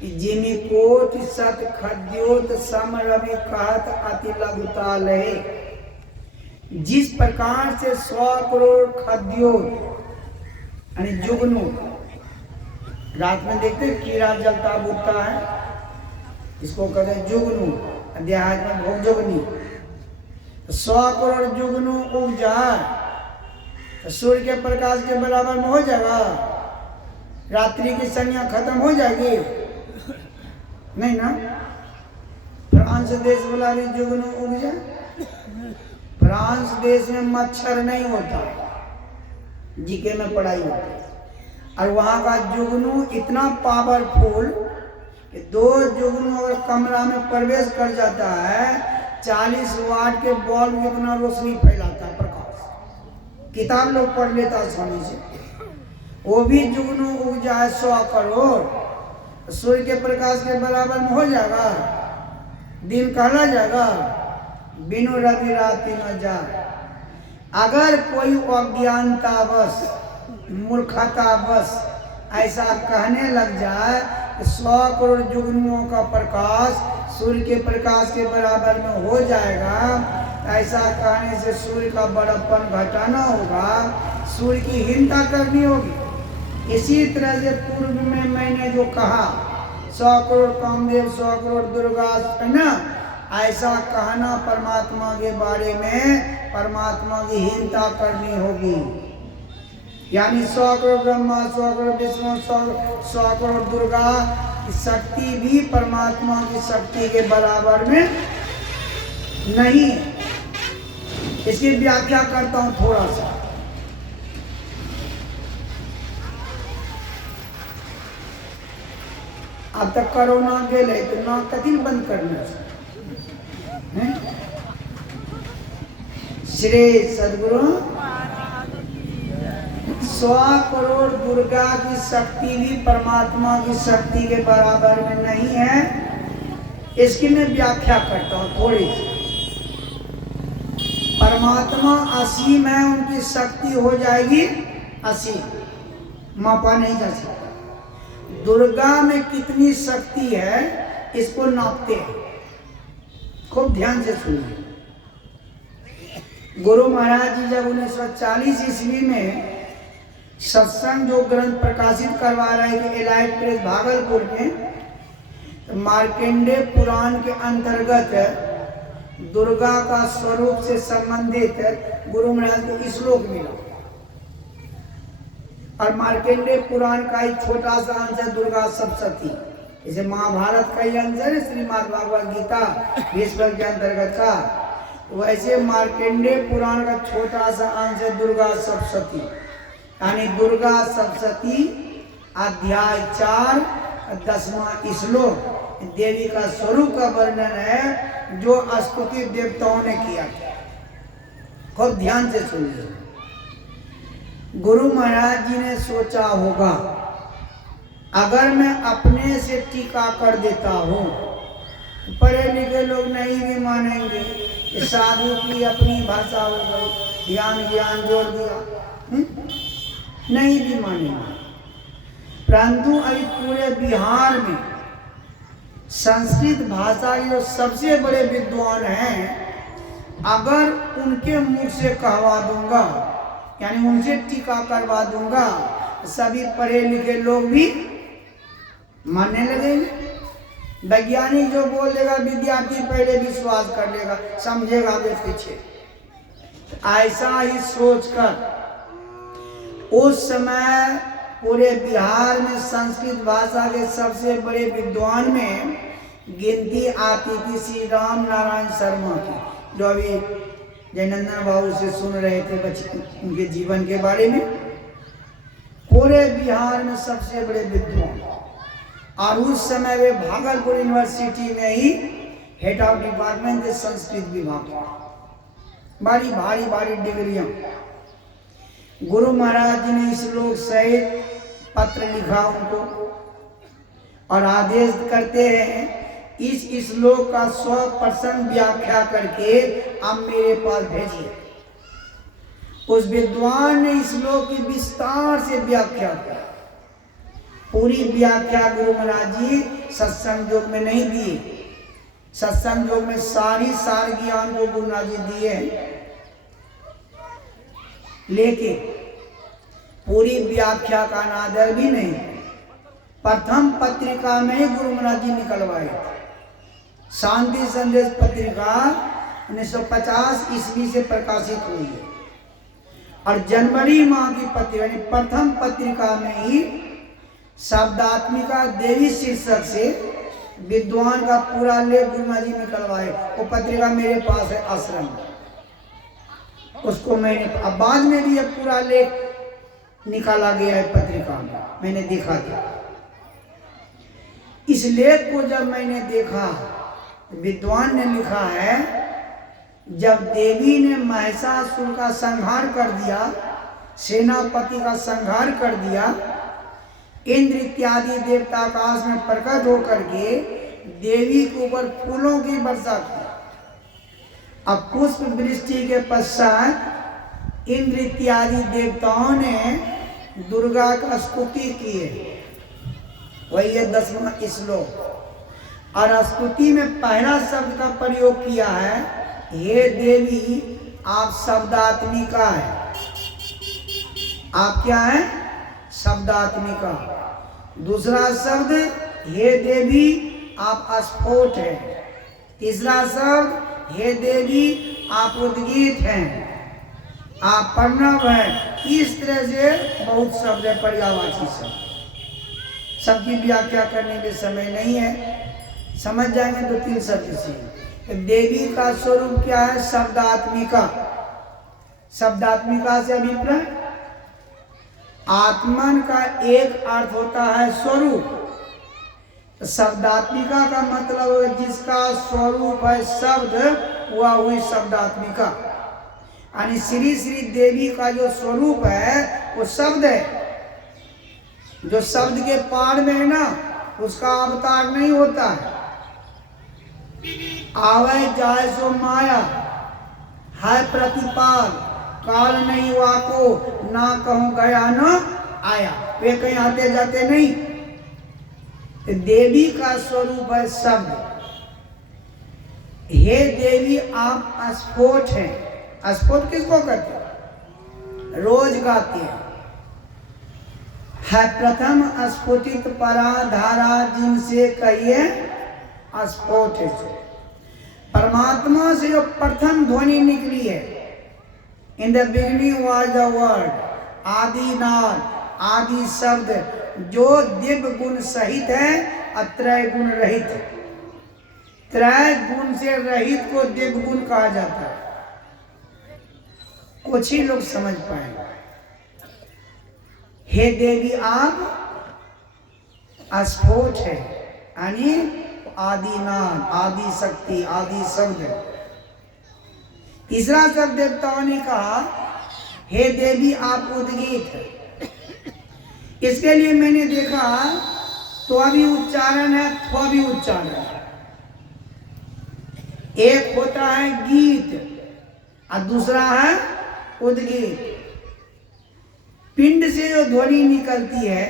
कि जिमी कोट सत खद्योत सम रवि कहत अति लघुता लहे। जिस प्रकार से 100 करोड़ खद्योत यानी जुगनू, रात में देखते कीड़ा जलता बुझता है, इसको कहते हैं जुगनू, देहात में भोग जुगनी। 100 करोड़ जुगनू उग जाए तो सूर्य के प्रकाश के बराबर में हो जाएगा? रात्रि की संज्ञा खत्म हो जाएगी? नहीं ना। फ्रांस देश वाला भी जुगनू उग जाए। फ्रांस देश में मच्छर नहीं होता, जीके में पढ़ाई होती है, और वहाँ का जुगनू इतना पावरफुल कि 2 जुगनू अगर कमरा में प्रवेश कर जाता है, 40 वाट के बल्ब इतना रोशनी फैलाता है, प्रकाश। किताब लोग पढ़ लेता आसानी से। वो भी जुगनू उग जाए 100 करोड़, सूर्य के प्रकाश के बराबर में हो जाएगा? दिन कहला जाएगा? बिनु रवि राति न जाए। अगर कोई अज्ञानतावश मूर्खतावश ऐसा कहने लग जाए कि 100 करोड़ जुगनुओं का प्रकाश सूर्य के प्रकाश के बराबर में हो जाएगा, ऐसा कहने से सूर्य का बड़प्पन घटाना होगा, सूर्य की हीनता करनी होगी। इसी तरह से पूर्व में मैंने जो कहा 100 करोड़ कामदेव 100 करोड़ दुर्गा है ना, ऐसा कहना परमात्मा के बारे में परमात्मा की हीनता करनी होगी। यानी 100 करोड़ ब्रह्मा 100 करोड़ विष्णु 100 करोड़ दुर्गा की शक्ति भी परमात्मा की शक्ति के बराबर में नहीं है। इसकी व्याख्या करता हूं थोड़ा सा। अब तक कोरोना गेले तो नाक कथी बंद करना है? श्री सदगुरु 100 करोड़ दुर्गा की शक्ति भी परमात्मा की शक्ति के बराबर में नहीं है। इसकी मैं व्याख्या करता हूँ थोड़ी सी। परमात्मा असीम है, उनकी शक्ति हो जाएगी असीम, मापा नहीं जा सकता। दुर्गा में कितनी शक्ति है इसको नापते हैं, खूब ध्यान से सुनिए। गुरु महाराज जी जब 1940 ईस्वी में सत्संग जो ग्रंथ प्रकाशित करवा रहे थे एलाइट प्रेस भागलपुर में, तो मार्कंडेय पुराण के अंतर्गत दुर्गा का स्वरूप से संबंधित गुरु महाराज को श्लोक मिला। और मार्कंडेय पुराण का एक छोटा सा अंश है दुर्गा सप्तशती, जैसे महाभारत का ही अंश है श्रीमद् भागवत गीता भीष्म के अंतर्गत का, वैसे मार्कंडेय पुराण का छोटा सा अंश है दुर्गा सप्तशती। यानी दुर्गा सप्तशती अध्याय 4 10वां श्लोक देवी का स्वरूप का वर्णन है जो स्तुति देवताओं ने किया। खूब ध्यान से सुनिए। गुरु महाराज जी ने सोचा होगा अगर मैं अपने से टीका कर देता हूँ, पढ़े लिखे लोग नहीं भी मानेंगे, साधु की अपनी भाषा हो गई, ज्ञान जोड़ दिया, नहीं भी मानेंगे। परंतु अभी पूरे बिहार में संस्कृत भाषा के जो सबसे बड़े विद्वान हैं, अगर उनके मुख से कहवा दूंगा, यानी उनसे टीका करवा दूंगा, सभी पढ़े लिखे लोग भी मानने लगेंगे। वैज्ञानिक जो बोल देगा विद्यार्थी पहले विश्वास कर लेगा, समझेगा वे पीछे। ऐसा ही सोचकर उस समय पूरे बिहार में संस्कृत भाषा के सबसे बड़े विद्वान में गिनती आती थी श्री राम नारायण शर्मा की, जो अभी जयनंदन बाबू से सुन रहे थे उनके जीवन के बारे में। पूरे बिहार में सबसे बड़े विद्वान, और उस समय वे भागलपुर यूनिवर्सिटी में ही हेड ऑफ डिपार्टमेंट थे संस्कृत विभाग, बड़ी भारी डिग्रियां। गुरु महाराज जी ने श्लोक सहित पत्र लिखा उनको और आदेश करते हैं इस श्लोक का 100% व्याख्या करके आप मेरे पास भेजिए। उस विद्वान ने श्लोक की विस्तार से व्याख्या की। पूरी व्याख्या गुरु महाराज जी सत्संग योग में नहीं दिए, सत्संग योग में सार ज्ञान को गुरु महाराज जी दिए, लेकिन पूरी व्याख्या का अनादर भी नहीं। प्रथम पत्रिका में ही गुरु महाराज जी निकलवाए। शांति संदेश पत्रिका 1950 ईस्वी से प्रकाशित हुई है, और जनवरी माह की पत्रिका यानी प्रथम पत्रिका में ही शब्दात्मिका देवी शीर्षक से विद्वान का पूरा लेख गुरु महाराज जी निकलवाए। वो पत्रिका मेरे पास है आश्रम में, उसको मैंने अब बाद में भी अब पूरा लेख निकाला गया है पत्रिका में, मैंने देखा था। इस लेख को जब मैंने देखा, विद्वान ने लिखा है जब देवी ने महिषासुर का संहार कर दिया, सेनापति का संहार कर दिया, इंद्र इत्यादि देवता आकाश में प्रकट होकर के देवी के ऊपर फूलों की वर्षा की। अब पुष्प वृष्टि के पश्चात इंद्र इत्यादि देवताओं ने दुर्गा का स्तुति की है। वही है 10वां श्लोक। और स्तुति में पहला शब्द का प्रयोग किया है, हे देवी आप शब्दात्मिका है। आप क्या है? शब्दात्मिका। दूसरा शब्द हे देवी आप स्फोट है। तीसरा शब्द हे देवी आप उद्गीत हैं, आप प्रणव हैं। इस तरह से बहुत शब्द है, पर्यायवाची शब्द। सबकी व्याख्या करने के समय नहीं है, समझ जाएंगे तो 3 शब्द से। देवी का स्वरूप क्या है? शब्दात्मिका। शब्दात्मिका से अभिप्राय आत्मन का एक अर्थ होता है स्वरूप। शब्दात्मिका का मतलब है जिसका स्वरूप है शब्द, वह हुई शब्दात्मिका। यानी श्री श्री देवी का जो स्वरूप है वो शब्द है। जो शब्द के पार में है ना, उसका अवतार नहीं होता है। आवे जाए सो माया है प्रतिपाल, काल नहीं वाको ना कहूं गया न आया। वे कहीं आते जाते नहीं। तो देवी का स्वरूप है शब्द। हे देवी आप स्फोट हैं। स्फोट किसको कहते हैं? रोज गाते हैं। है प्रथम स्फुटित पराधारा जिनसे कहिए स्फोट है। परमात्मा से जो प्रथम ध्वनि निकली है, in the beginning was the word, आदि नाद, आदि शब्द, जो दिव्य गुण सहित है, अत्रय गुण रहित। त्रय गुण से रहित को दिव्य गुण कहा जाता है। कुछ ही लोग समझ पाएंगे। हे देवी आप स्फोट है, यानी आदि नाद, आदि शक्ति, आदि शब्द। तीसरा शब्द देवताओं ने कहा, हे देवी आप उद्गीत है। इसके लिए मैंने देखा तो अभी उच्चारण है, थो भी उच्चारण है। एक होता है गीत और दूसरा है उद्गीत। पिंड से जो ध्वनि निकलती है,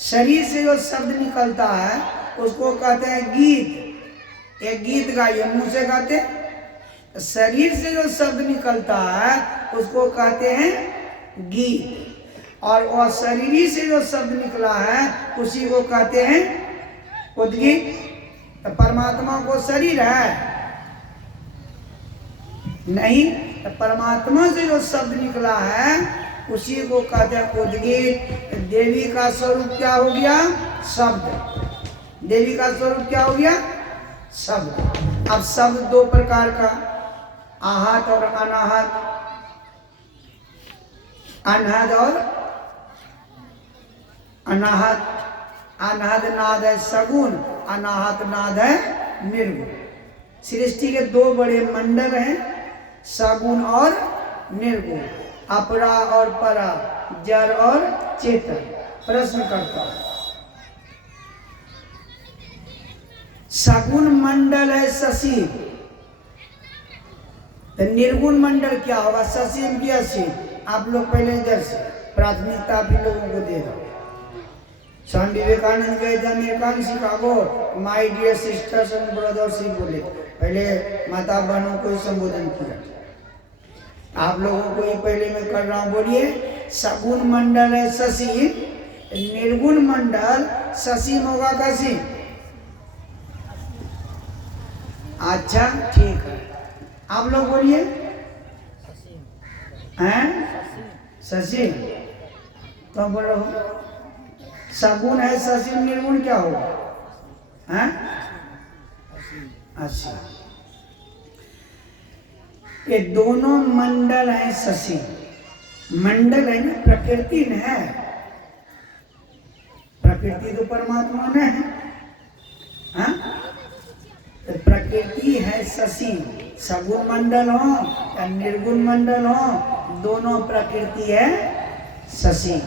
शरीर से जो शब्द निकलता है, उसको कहते हैं गीत। एक गीत गाइए, मुंह से गाते। शरीर से जो शब्द निकलता है उसको कहते हैं गीत। और वह शरीरी से जो शब्द निकला है उसी को कहते हैं उद्गीत। तो परमात्मा को शरीर है नहीं, तो परमात्मा से जो शब्द निकला है उसी को कहते हैं उद्गीत। देवी का स्वरूप क्या हो गया? शब्द। देवी का स्वरूप क्या हो गया? शब्द। अब शब्द 2 प्रकार का, आहत और अनाहत। अनहद और अनाहत। अनहद नाद है सगुण, अनाहत नाद है निर्गुण। सृष्टि के 2 बड़े मंडल हैं, सगुण और निर्गुण, अपरा और परा, जड़ और चेतन। प्रश्न करता है, सगुण मंडल है शशि, तो निर्गुण मंडल क्या होगा? शशि की असी। आप लोग पहले इधर से प्राथमिकता भी लोगों को दे रहा। स्वामी विवेकानंद गए थे अमेरिका में, Chicago. My dear sisters and brothers ही बोले, पहले माता बहनों को ही संबोधन किया। आप लोगों को ही पहले मैं कर रहा हूँ। बोलिए, सगुण मंडल है शशि, निर्गुण मंडल शशि होगा कसी। अच्छा ठीक है, आप लोग बोलिए हैं शशि। तो बोलो सगुण है शशि, निर्गुण क्या होगा? हैं अच्छा, ये दोनों मंडल हैं शशि। मंडल है ना, प्रकृति न है। प्रकृति तो परमात्मा ने है। हाँ? तो प्रकृति है शशि। सगुण मंडल हो या निर्गुण मंडल हो, दोनों प्रकृति है शशि।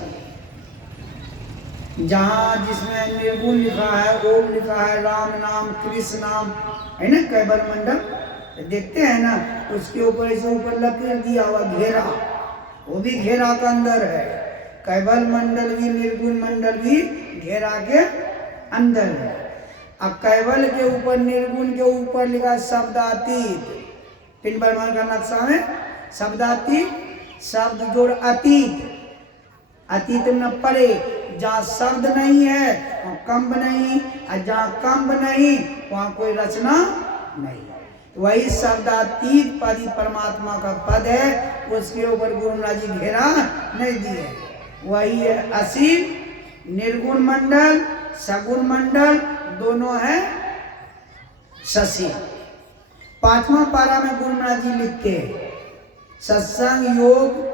जहाँ जिसमें निर्गुण लिखा है, ओम लिखा है, राम नाम, कृष्ण नाम है ना, कैबल मंडल देखते हैं ना, उसके ऊपर ऐसे ऊपर लकीर दिया हुआ घेरा, वो भी घेरा के अंदर है। कैवल मंडल भी निर्गुण मंडल भी घेरा के अंदर है। अब कैवल के ऊपर निर्गुण के ऊपर लिखा शब्दातीत, पिंड ब्रह्मांड का नक्शा में शब्दातीत, शब्द जोड़ अतीत, अतीत न परे, जहाँ शब्द नहीं है वहाँ कंब नहीं, और जहाँ कंब नहीं वहाँ कोई रचना नहीं। वही शब्दातीत पद ही परमात्मा का पद है, उसके ऊपर गुरु महाराज जी घेरा नहीं दिए। वही है असीम निर्गुण मंडल, सगुण मंडल दोनों है ससीम। 5वां पारा में गुरु महाराज जी लिखते हैं सत्संग योग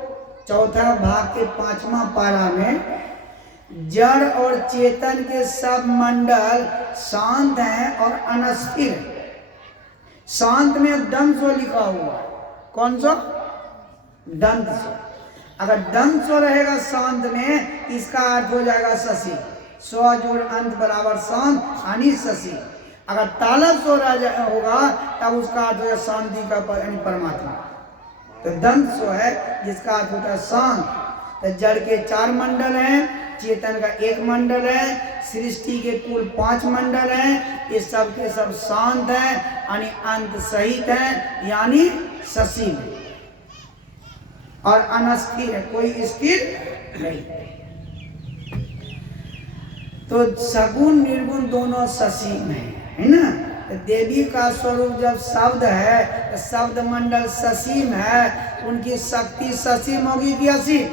चौथा भाग के 5वां पारा में जड़ और चेतन के सब मंडल शांत हैं और अनस्थिर है। शांत में दंत सो लिखा हुआ है। कौन सा? दंत सो। अगर दंत सो रहेगा शांत में, इसका अर्थ हो जाएगा शशि। स्व जोड़ अंत बराबर शांत यानी शशि। अगर तालब सो होगा तब उसका अर्थ हो जाएगा शांति का परमात्मा। तो दंत सो है जिसका अर्थ होता है शांत। तो जड़ के 4 मंडल हैं, चेतन का 1 मंडल है, सृष्टि के कुल 5 मंडल हैं। ये सब के सब शांत हैं यानी अंत सहित हैं, यानी ससीम और अनस्थिर है, कोई स्थिर नहीं। तो सगुण निर्गुण दोनों ससीम है ना। देवी का स्वरूप जब शब्द है तो शब्द मंडल ससीम है, उनकी शक्ति ससीम होगी कि असीम?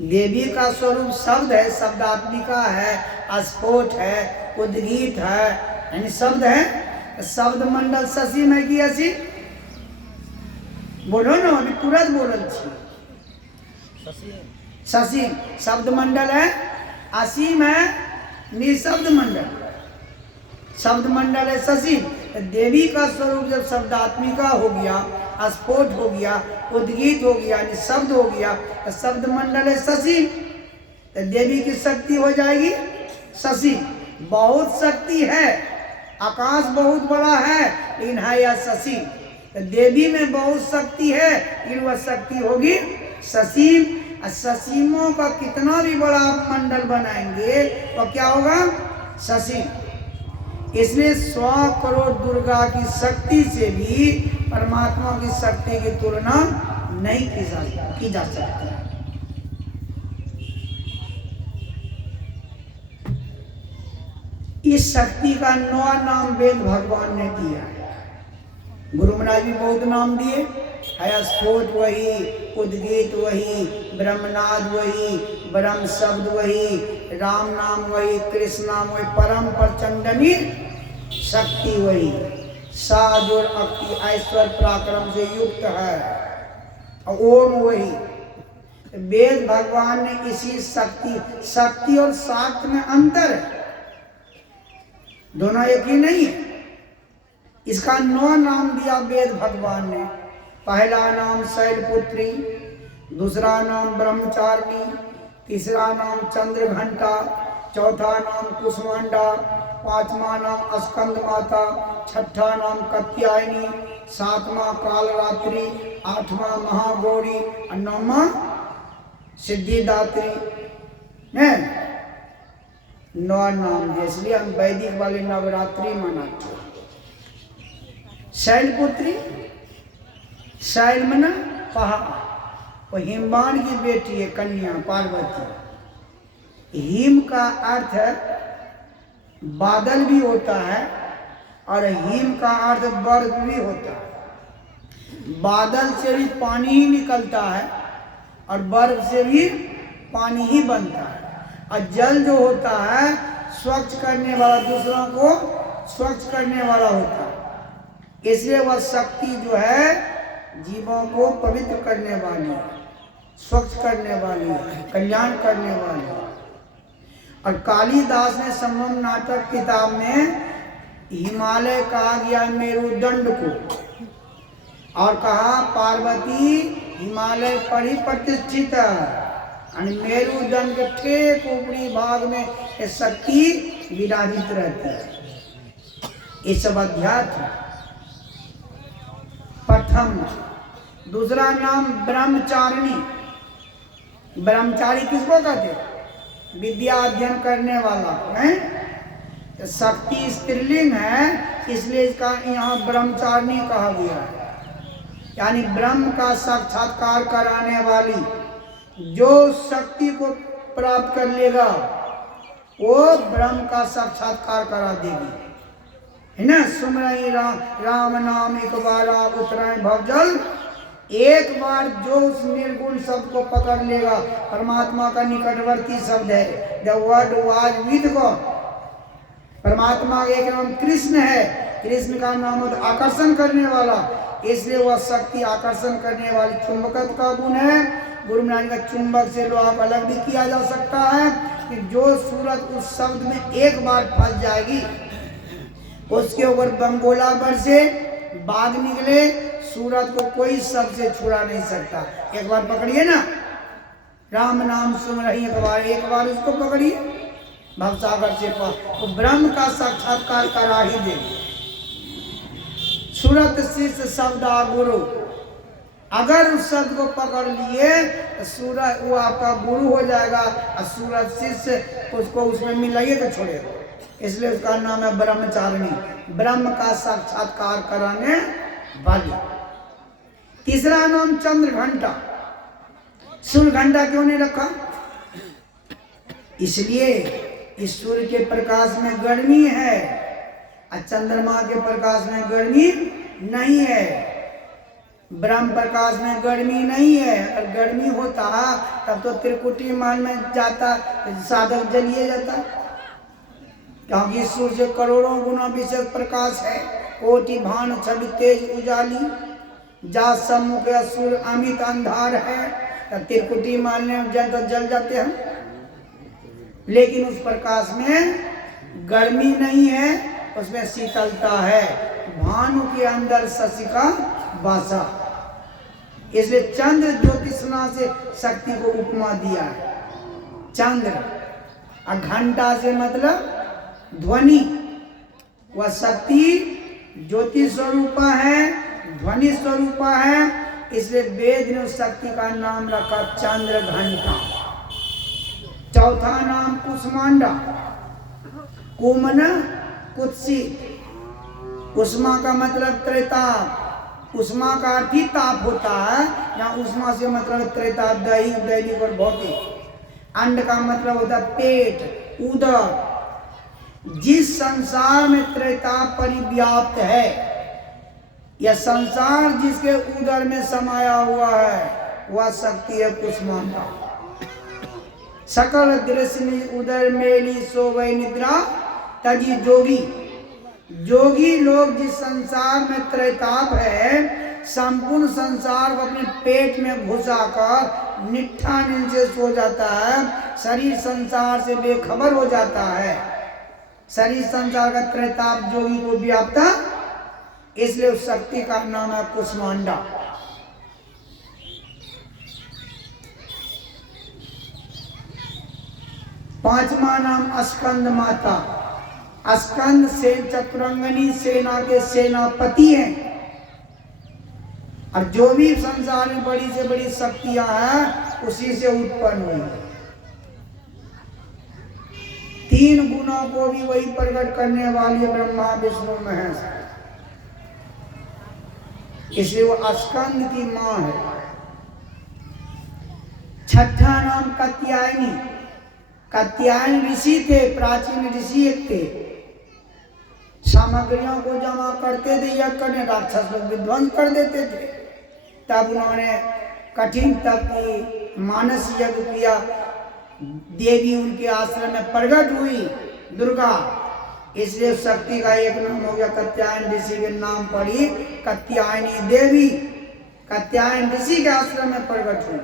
देवी का स्वरूप शब्द है, शब्दात्मिका है, अस्फोट है, उद्गीत है, यानी शब्द है। शब्द मंडल ससीम है कि असीम? बोलो ना, अभी तुरंत बोलल छी। ससीम शब्द मंडल है, असीम है निशब्द मंडल। शब्द मंडल है ससीम। देवी का स्वरूप जब शब्दात्मिका हो गया, अस्फोट हो गया, उद्गीत हो गया, यानी शब्द हो गया, तो शब्द मंडल है ससीम। तो देवी की शक्ति हो जाएगी ससीम। बहुत शक्ति है, आकाश बहुत बड़ा है लेकिन है यह ससीम। तो देवी में बहुत शक्ति है लेकिन वह शक्ति होगी ससीम। ससीमों का कितना भी बड़ा मंडल बनाएंगे तो क्या होगा? ससीम। इसलिए 100 करोड़ दुर्गा की शक्ति से भी परमात्मा की शक्ति की तुलना नहीं की जा सकती। इस शक्ति का 9 नाम वेद भगवान ने दिया है। गुरु महाराज भी बहुत नाम दिए है। स्फोट वही, उद्गीत वही, ब्रह्मनाद वही, ब्रह्म शब्द वही, राम नाम वही, कृष्ण नाम वही, परम प्रचंडनी शक्ति वही, साज और अक्ति ऐश्वर्य पराक्रम से युक्त है, ओम वही। वेद भगवान ने इसी शक्ति और शाक्त में अंतर है, दोनों एक ही नहीं है। इसका 9 नाम दिया वेद भगवान ने। पहला नाम शैलपुत्री, दूसरा नाम ब्रह्मचारिणी, तीसरा नाम चंद्रघंटा, चौथा नाम कुष्मांडा, 5वां नाम स्कंद माता, 6ठा नाम कात्यायनी, 7वां कालरात्रि, 8वां महागौरी और 9वां सिद्धिदात्री। 9 नाम दिए, इसलिए हम वैदिक वाले नवरात्रि मनाते हैं। शैलपुत्री, शैल मना पहाड़, वो हिमवान की बेटी है कन्या पार्वती। हिम का अर्थ बादल भी होता है और हिम का अर्थ बर्फ भी होता है। बादल से भी पानी ही निकलता है और बर्फ से भी पानी ही बनता है। और जल जो होता है स्वच्छ करने वाला, दूसरों को स्वच्छ करने वाला होता है। इसलिए वह शक्ति जो है जीवों को पवित्र करने वाली, स्वच्छ करने वाली, कल्याण करने वाली। और कालिदास ने संगम नाटक किताब में हिमालय कहा गया मेरुदंड को, और कहा पार्वती हिमालय पर ही प्रतिष्ठित है। मेरुदंड के ठीक ऊपरी भाग में ये शक्ति विराजित रहती है। ये सब अध्यात्म। प्रथम दूसरा नाम ब्रह्मचारिणी। ब्रह्मचारी किसको कहते? विद्या अध्ययन करने वाला है। शक्ति स्त्रीलिंग है, इसलिए इसका यहाँ ब्रह्मचारिणी कहा गया है। यानी ब्रह्म का साक्षात्कार कराने वाली, जो शक्ति को प्राप्त कर लेगा वो ब्रह्म का साक्षात्कार करा देगी, है ना। सुमरई राम नाम एक बार उतराए भवजल। एक बार जो उस निर्गुण शब्द को पकड़ लेगा, परमात्मा का निकटवर्ती शब्द है, the word was with God. परमात्मा का एक नाम कृष्ण है, कृष्ण का नाम आकर्षण करने वाला, इसलिए वह शक्ति आकर्षण करने वाली चुंबकत्व का गुण है। गुरु महाराज का चुंबक से लोहा को अलग भी किया जा सकता है कि जो सूरत उस शब्द में एक बार फंस जाएगी, उसके ऊपर बमगोला बरसे, बाघ निकले, सूरत को कोई शब्द से छुड़ा नहीं सकता। एक बार पकड़िए ना, राम नाम सुन रही एक बार उसको पकड़िए भवसागर से पार, तो ब्रह्म का साक्षात्कार करा ही देगी। सूरत शिष्य शब्द गुरु, अगर उस शब्द को पकड़ लिए तो सूरत वो आपका गुरु हो जाएगा, और सूरत शिष्य उसको उसमें मिलाइए तो छोड़ेगा। इसलिए उसका नाम है ब्रह्मचारिणी, ब्रह्म का साक्षात्कार कराने वाली। तीसरा नाम चंद्र घंटा। सूर्य घंटा क्यों नहीं रखा? इसलिए इस सूर्य के प्रकाश में गर्मी है और चंद्रमा के प्रकाश में गर्मी नहीं है। ब्रह्म प्रकाश में गर्मी नहीं है, और गर्मी होता तब तो त्रिकुटी मान में जाता तो साधक जलिए जाता, क्योंकि सूर्य से करोड़ों गुना विशेष प्रकाश है। कोटि भानु छवि तेज उजाली, जा सम्मुख सूर्य अमित अंधार है, तो त्रिकुटी मानने में जल जाते हैं। लेकिन उस प्रकाश में गर्मी नहीं है, उसमें शीतलता है। भानु के अंदर शशि का वासा, इसलिए चंद्र ज्योतिषना से शक्ति को उपमा दिया है। चंद्र और घंटा से मतलब ध्वनि, वह शक्ति ज्योति स्वरूपा है, ध्वनि स्वरूपा है, इसलिए वेद ने उस शक्ति का नाम रखा चंद्र घंटा। चौथा नाम कुष्मांडा। कुमन कुत्सित, उष्मा का मतलब त्रेताप, उष्मा का अर्थ ही ताप होता है, यहाँ उष्मा से मतलब त्रेताप, दैहिक दैनिक और भौतिक। अंड का मतलब होता है पेट, उदर। जिस संसार में त्रेताप परिव्याप्त है, यह संसार जिसके उदर में समाया हुआ है, वह शक्ति है कुष्मांडा। सकल दृश्य उदर मेली सोवै निद्रा तजी जोगी। जोगी लोग जिस संसार में त्रैताप है, संपूर्ण संसार को अपने पेट में घुसाकर निठा नींद से सो जाता है, शरीर संसार से बेखबर हो जाता है। शरीर संसार का त्रैताप जोगी को व्याप्ता, इसलिए उस शक्ति का नाम है कुष्मांडा। पांचवा नाम स्कंद माता। स्कंद से चतुरंगनी सेना के सेनापति हैं, और जो भी संसार में बड़ी से बड़ी शक्तियां हैं उसी से उत्पन्न हुई। तीन गुणों को भी वही प्रकट करने वाली ब्रह्मा विष्णु महेश, इसलिए वो स्कंद की मां है। छठा नाम कात्यायनी। कात्यायन ऋषि थे, प्राचीन ऋषि एक थे। सामग्रियों को जमा करते थे, यज्ञ करने, राक्षस लोग विध्वंस कर देते थे। तब उन्होंने कठिन तप की, मानस यज्ञ किया। देवी उनके आश्रम में प्रकट हुई, दुर्गा, इसलिए शक्ति का एक नाम हो गया कात्यायन ऋषि के नाम पड़ी कात्यायनी देवी। कात्यायन ऋषि के आश्रम में प्रकट हुई।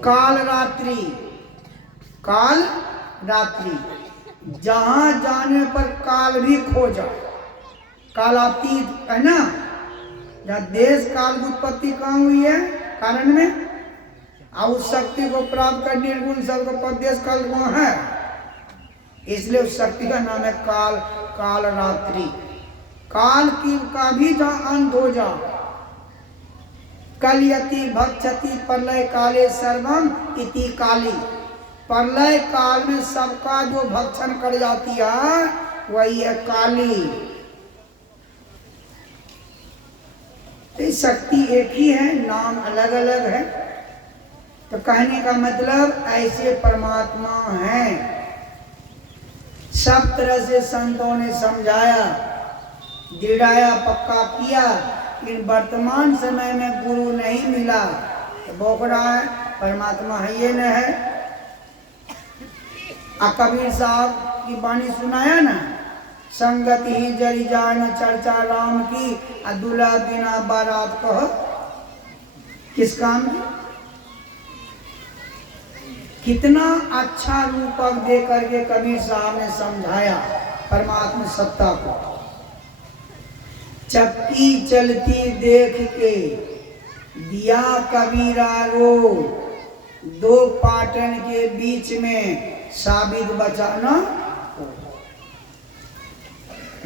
काल रात्रि। काल रात्रि, जहां जाने पर काल भी खो जाए, कालातीत है ना। जहाँ देश काल की उत्पत्ति कहाँ हुई है? कारण में। और उस शक्ति को प्राप्त कर निर्गुण सबको प्रदेश काल वहाँ है, इसलिए उस शक्ति का नाम है काल, काल रात्रि। काल की का भी जहाँ अंत हो जा, कलयति भक्षति प्रलय काले सर्वम इति काली। प्रलय काल में सबका जो भक्षण कर जाती है वही है काली। तो शक्ति एक ही है, नाम अलग अलग है। तो कहने का मतलब ऐसे परमात्मा हैं। सब तरह से संतों ने समझाया, दृढ़ाया, पक्का किया, लेकिन वर्तमान समय में गुरु नहीं मिला तो बोक रहा है परमात्मा है ये न है। कबीर साहब की वाणी सुनाया ना, संगति ही जरी जान चर्चा राम की, दूल्हा बिना बारात कहो किस काम की। कितना अच्छा रूपक दे करके कबीर साहब ने समझाया परमात्मा सत्ता को। चक्की चलती देख के दिया कबीरा रो, दो पाटन के बीच में साबित बचाना।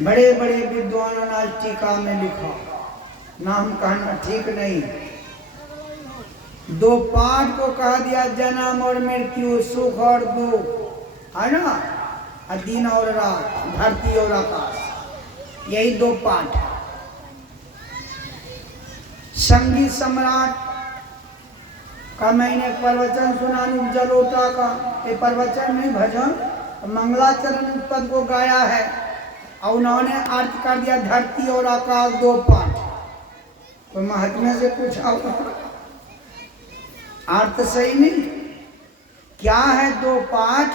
बड़े बड़े विद्वानों ने टीका में लिखा, नाम कहना ठीक नहीं। दो पाठ को कहा दिया, जन्म और मृत्यु, सुख और दुख, है ना, दिन और रात, धरती और आकाश, यही दो पाठ। संगीत सम्राट का मैंने प्रवचन सुना जलोटा का, ये प्रवचन नहीं भजन, मंगलाचरण पद को गाया है और उन्होंने अर्थ कर दिया धरती और आकाश दो पाठ। तो महात्मा से पूछा अर्थ सही नहीं, क्या है दो पाठ?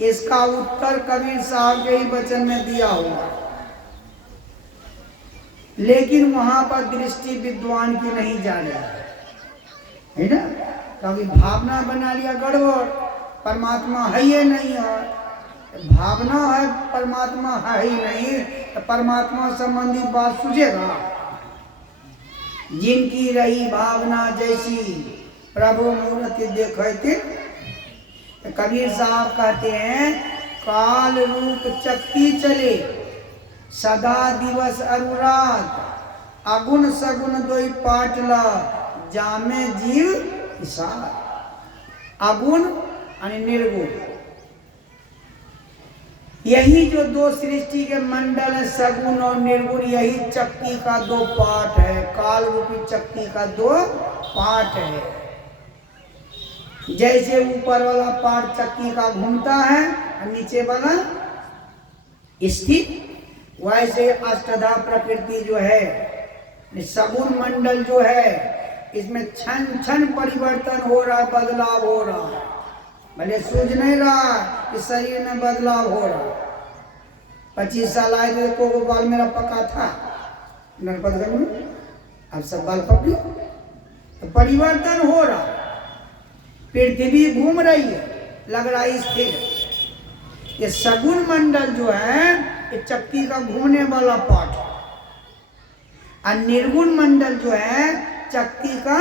इसका उत्तर कबीर साहब के ही वचन में दिया हुआ, लेकिन वहां पर दृष्टि विद्वान की नहीं जा रही है ना, क्योंकि भावना बना लिया गड़बड़। परमात्मा है ये नहीं है, भावना है परमात्मा है ही नहीं, तो परमात्मा संबंधी बात सूझेगा। जिनकी रही भावना जैसी प्रभु मूर्ति देखते। तो कबीर साहब कहते हैं, काल रूप चक्की चले सदा दिवस अरुरात, अगुण सगुण दोई पाटला जामे जीव हिसार। अगुण यानी निर्गुण, यही जो दो सृष्टि के मंडल है सगुण और निर्गुण, यही चक्की का दो पार्ट है। काल रूपी चक्की का दो पार्ट है। जैसे ऊपर वाला पार्ट चक्की का घूमता है और नीचे वाला स्थिर, वैसे अष्टधा प्रकृति जो है, सगुण मंडल जो है, इसमें क्षण क्षण परिवर्तन हो रहा है, बदलाव हो रहा है। भले सूझ नहीं रहा कि शरीर में बदलाव हो रहा। 25 साल आए थे को बाल मेरा पका था नरपतगढ़ में, अब सब बाल पक गए, तो परिवर्तन हो रहा। पृथ्वी घूम रही है, लग रहा है स्थिर। ये सगुण मंडल जो है ये चक्की का घूमने वाला पार्ट है, और निर्गुण मंडल जो है चक्की का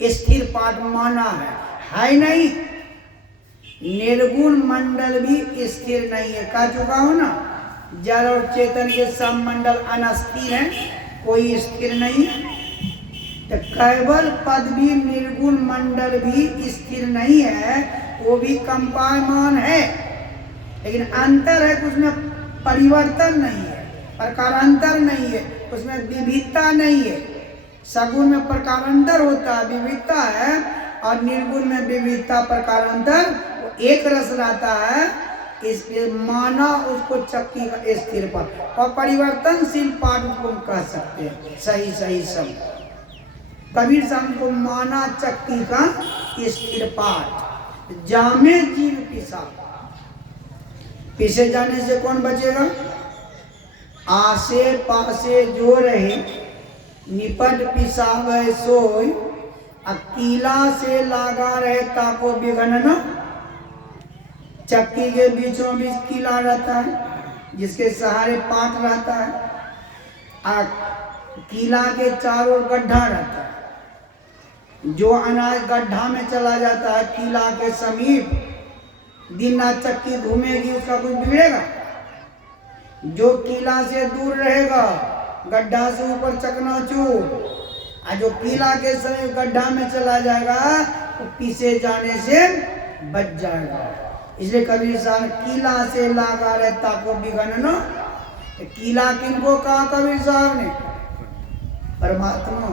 स्थिर पार्ट माना है नहीं। निर्गुण मंडल भी स्थिर नहीं है, कह चुका हूं ना। जड़ और चेतन के सब मंडल अनस्थिर हैं, कोई स्थिर नहीं है। तो केवल पद भी निर्गुण मंडल भी स्थिर नहीं है, वो भी कंपायमान है, लेकिन अंतर है कि उसमें परिवर्तन नहीं है, प्रकारांतर नहीं है, उसमें विविधता नहीं है। सगुण में प्रकारांतर होता है, विविधता है, और निर्गुण में विविधता प्रकारांतर, वो एक रस रहता है। इसलिए माना उसको चक्की का स्थिर पाठ और परिवर्तनशील पाठ को कह सकते हैं। सही सही सब कबीर साहब को माना चक्की का स्थिर पाठ। जामे जीव पिसा, पीछे जाने से कौन बचेगा? आसे पासे जो रहे निपट पिसावे सोई, अकीला से लागा रहे ताको बिघन न। चक्की के बीचों बीच कीला रहता है, जिसके सहारे पाट रहता है, और कीला के चारों गड्ढा रहता है। जो अनाज गड्ढा में चला जाता है कीला के समीप, दिन रात चक्की घूमेगी, उसका कुछ बिगड़ेगा? जो कीला से दूर रहेगा, गड्ढा से ऊपर चकनाचूर, और जो कीला के समय गड्ढा में चला जाएगा वो पीछे जाने से बच जाएगा। इसलिए कबीर साहब ने कीला से लागा रहता को बिगन न, कीला किनको कहा कबीर साहब ने? परमात्मा।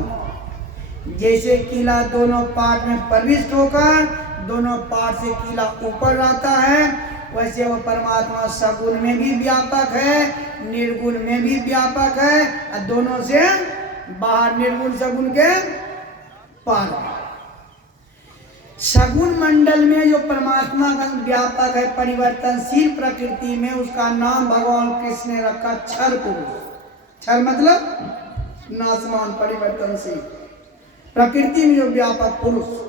जैसे कीला दोनों पार्ट में प्रविष्ट होकर दोनों पार्ट से कीला ऊपर आता है, वैसे वो परमात्मा सगुण में भी व्यापक है, निर्गुण में भी व्यापक है, और दोनों से बाहर निर्गुण सगुण के पार। सगुण मंडल में जो परमात्मा का व्यापक है परिवर्तनशील प्रकृति में, उसका नाम भगवान कृष्ण ने रखा क्षर पुरुष। क्षर मतलब नाशवान, परिवर्तनशील प्रकृति में जो व्यापक पुरुष।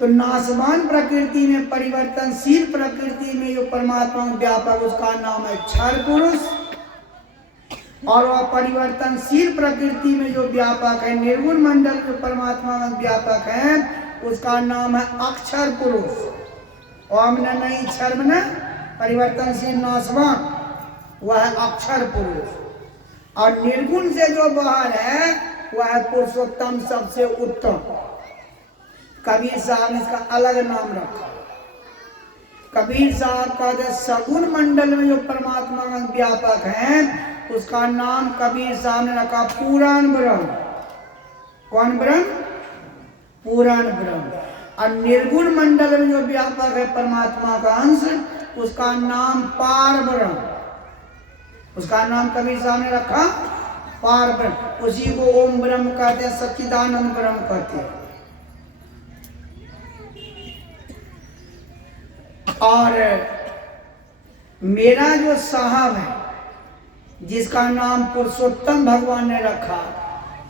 तो नाशवान प्रकृति में, परिवर्तनशील प्रकृति में जो परमात्मा व्यापक, उसका नाम है क्षर पुरुष। और वह परिवर्तनशील प्रकृति में जो व्यापक है, निर्गुण मंडल जो परमात्मा में व्यापक है, उसका नाम है अक्षर पुरुष। ओम न नहीं क्षर में परिवर्तनशील नाशवान, वह है अक्षर पुरुष। और निर्गुण से जो बाहर है वह है पुरुषोत्तम, सबसे उत्तम। कबीर साहब ने इसका अलग नाम रखा। कबीर साहब कहते सगुण मंडल में जो परमात्मा का व्यापक है, उसका नाम कबीर साहब ने रखा पुराण ब्रह्म। कौन ब्रह्म? पुराण ब्रह्म। और निर्गुण मंडल में जो व्यापक है परमात्मा का अंश, उसका नाम पार ब्रह्म। उसका नाम कबीर साहब ने रखा पार ब्रह्म। उसी को ओम ब्रह्म कहते हैं, सच्चिदानंद ब्रह्म कहते हैं। और मेरा जो साहब है, जिसका नाम पुरुषोत्तम भगवान ने रखा,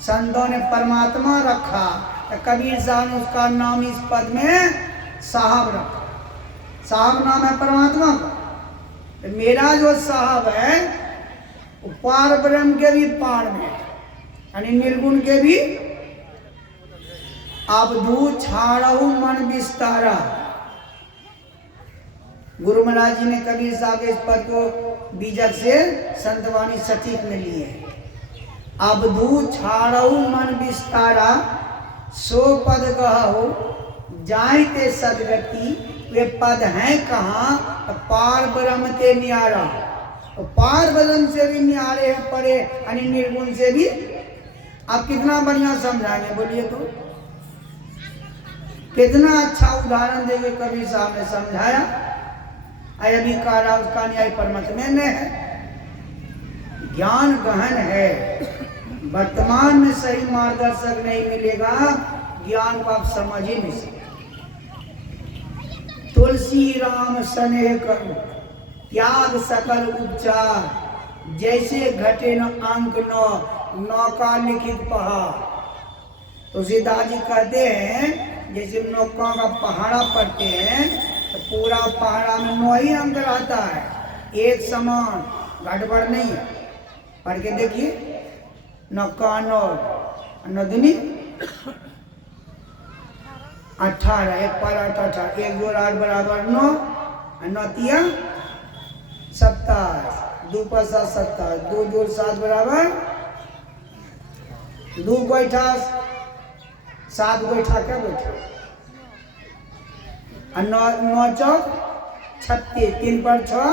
संतों ने परमात्मा रखा, तो कबीर साहब ने उसका नाम इस पद में साहब रखा। साहब नाम है परमात्मा का। तो मेरा जो साहब है वो पार ब्रह्म के भी पार में, यानी निर्गुण के भी। अबधू छाड़हु मन विस्तारा। गुरु महाराज जी ने कबीर साहब के इस पद को बीजक से संतवाणी सचित में लिए। अबधू छाड़हु मन विस्तारा, सो पद कहु जाइते सदगति। वे पद हैं कहाँ? पार ब्रह्म ते न्यारा। तो पार ब्रह्म से भी न्यारे हैं, परे, यानी निर्गुण से भी। आप कितना बढ़िया समझाएंगे बोलिए तो? कितना अच्छा उदाहरण देके कबीर साहब ने समझाया। अभी कारा उसका न्याय परमत में है। ज्ञान गहन है, वर्तमान में सही मार्गदर्शक नहीं मिलेगा, ज्ञान को आप समझ ही नहीं सकते। तुलसी राम स्नेह करो, त्याग सकल उपचार, जैसे घटे न अंक नौका लिखित पहाड़। तुलसीदास जी कहते हैं जैसे नौका का पहाड़ा पढ़ते हैं तो पूरा पहाड़ा में 9 ही अंक रहता है, एक समान, गड़बड़ नहीं है। पढ़ के देखिए, नौका 9 नदनी 18, एक पर 18, 1 जोड़ 8 बराबर 9, 9 तिया 27, 2 पर 7 27, 2 जोड़ 7 बराबर 2 गोइठा 7 गोइठा क्या गोइठा, 9 चौक 36, 3 पर 6,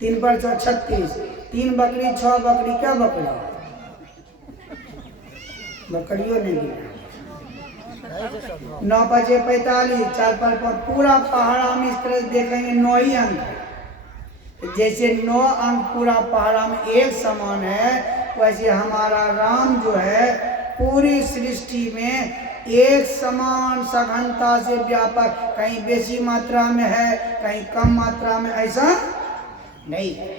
3 पर 6 36, 3 बकरी 6 बकरी क्या बकरी, बकरियों नहीं गिरा। 9 बजे 45, 4 पर पूरा पहाड़ा हम इस तरह देखेंगे 9 ही अंक। जैसे 9 अंक पूरा पहाड़ा में एक समान है, वैसे हमारा राम जो है पूरी सृष्टि में एक समान सघनता से व्यापक, कहीं बेसी मात्रा में है कहीं कम मात्रा में, ऐसा नहीं है।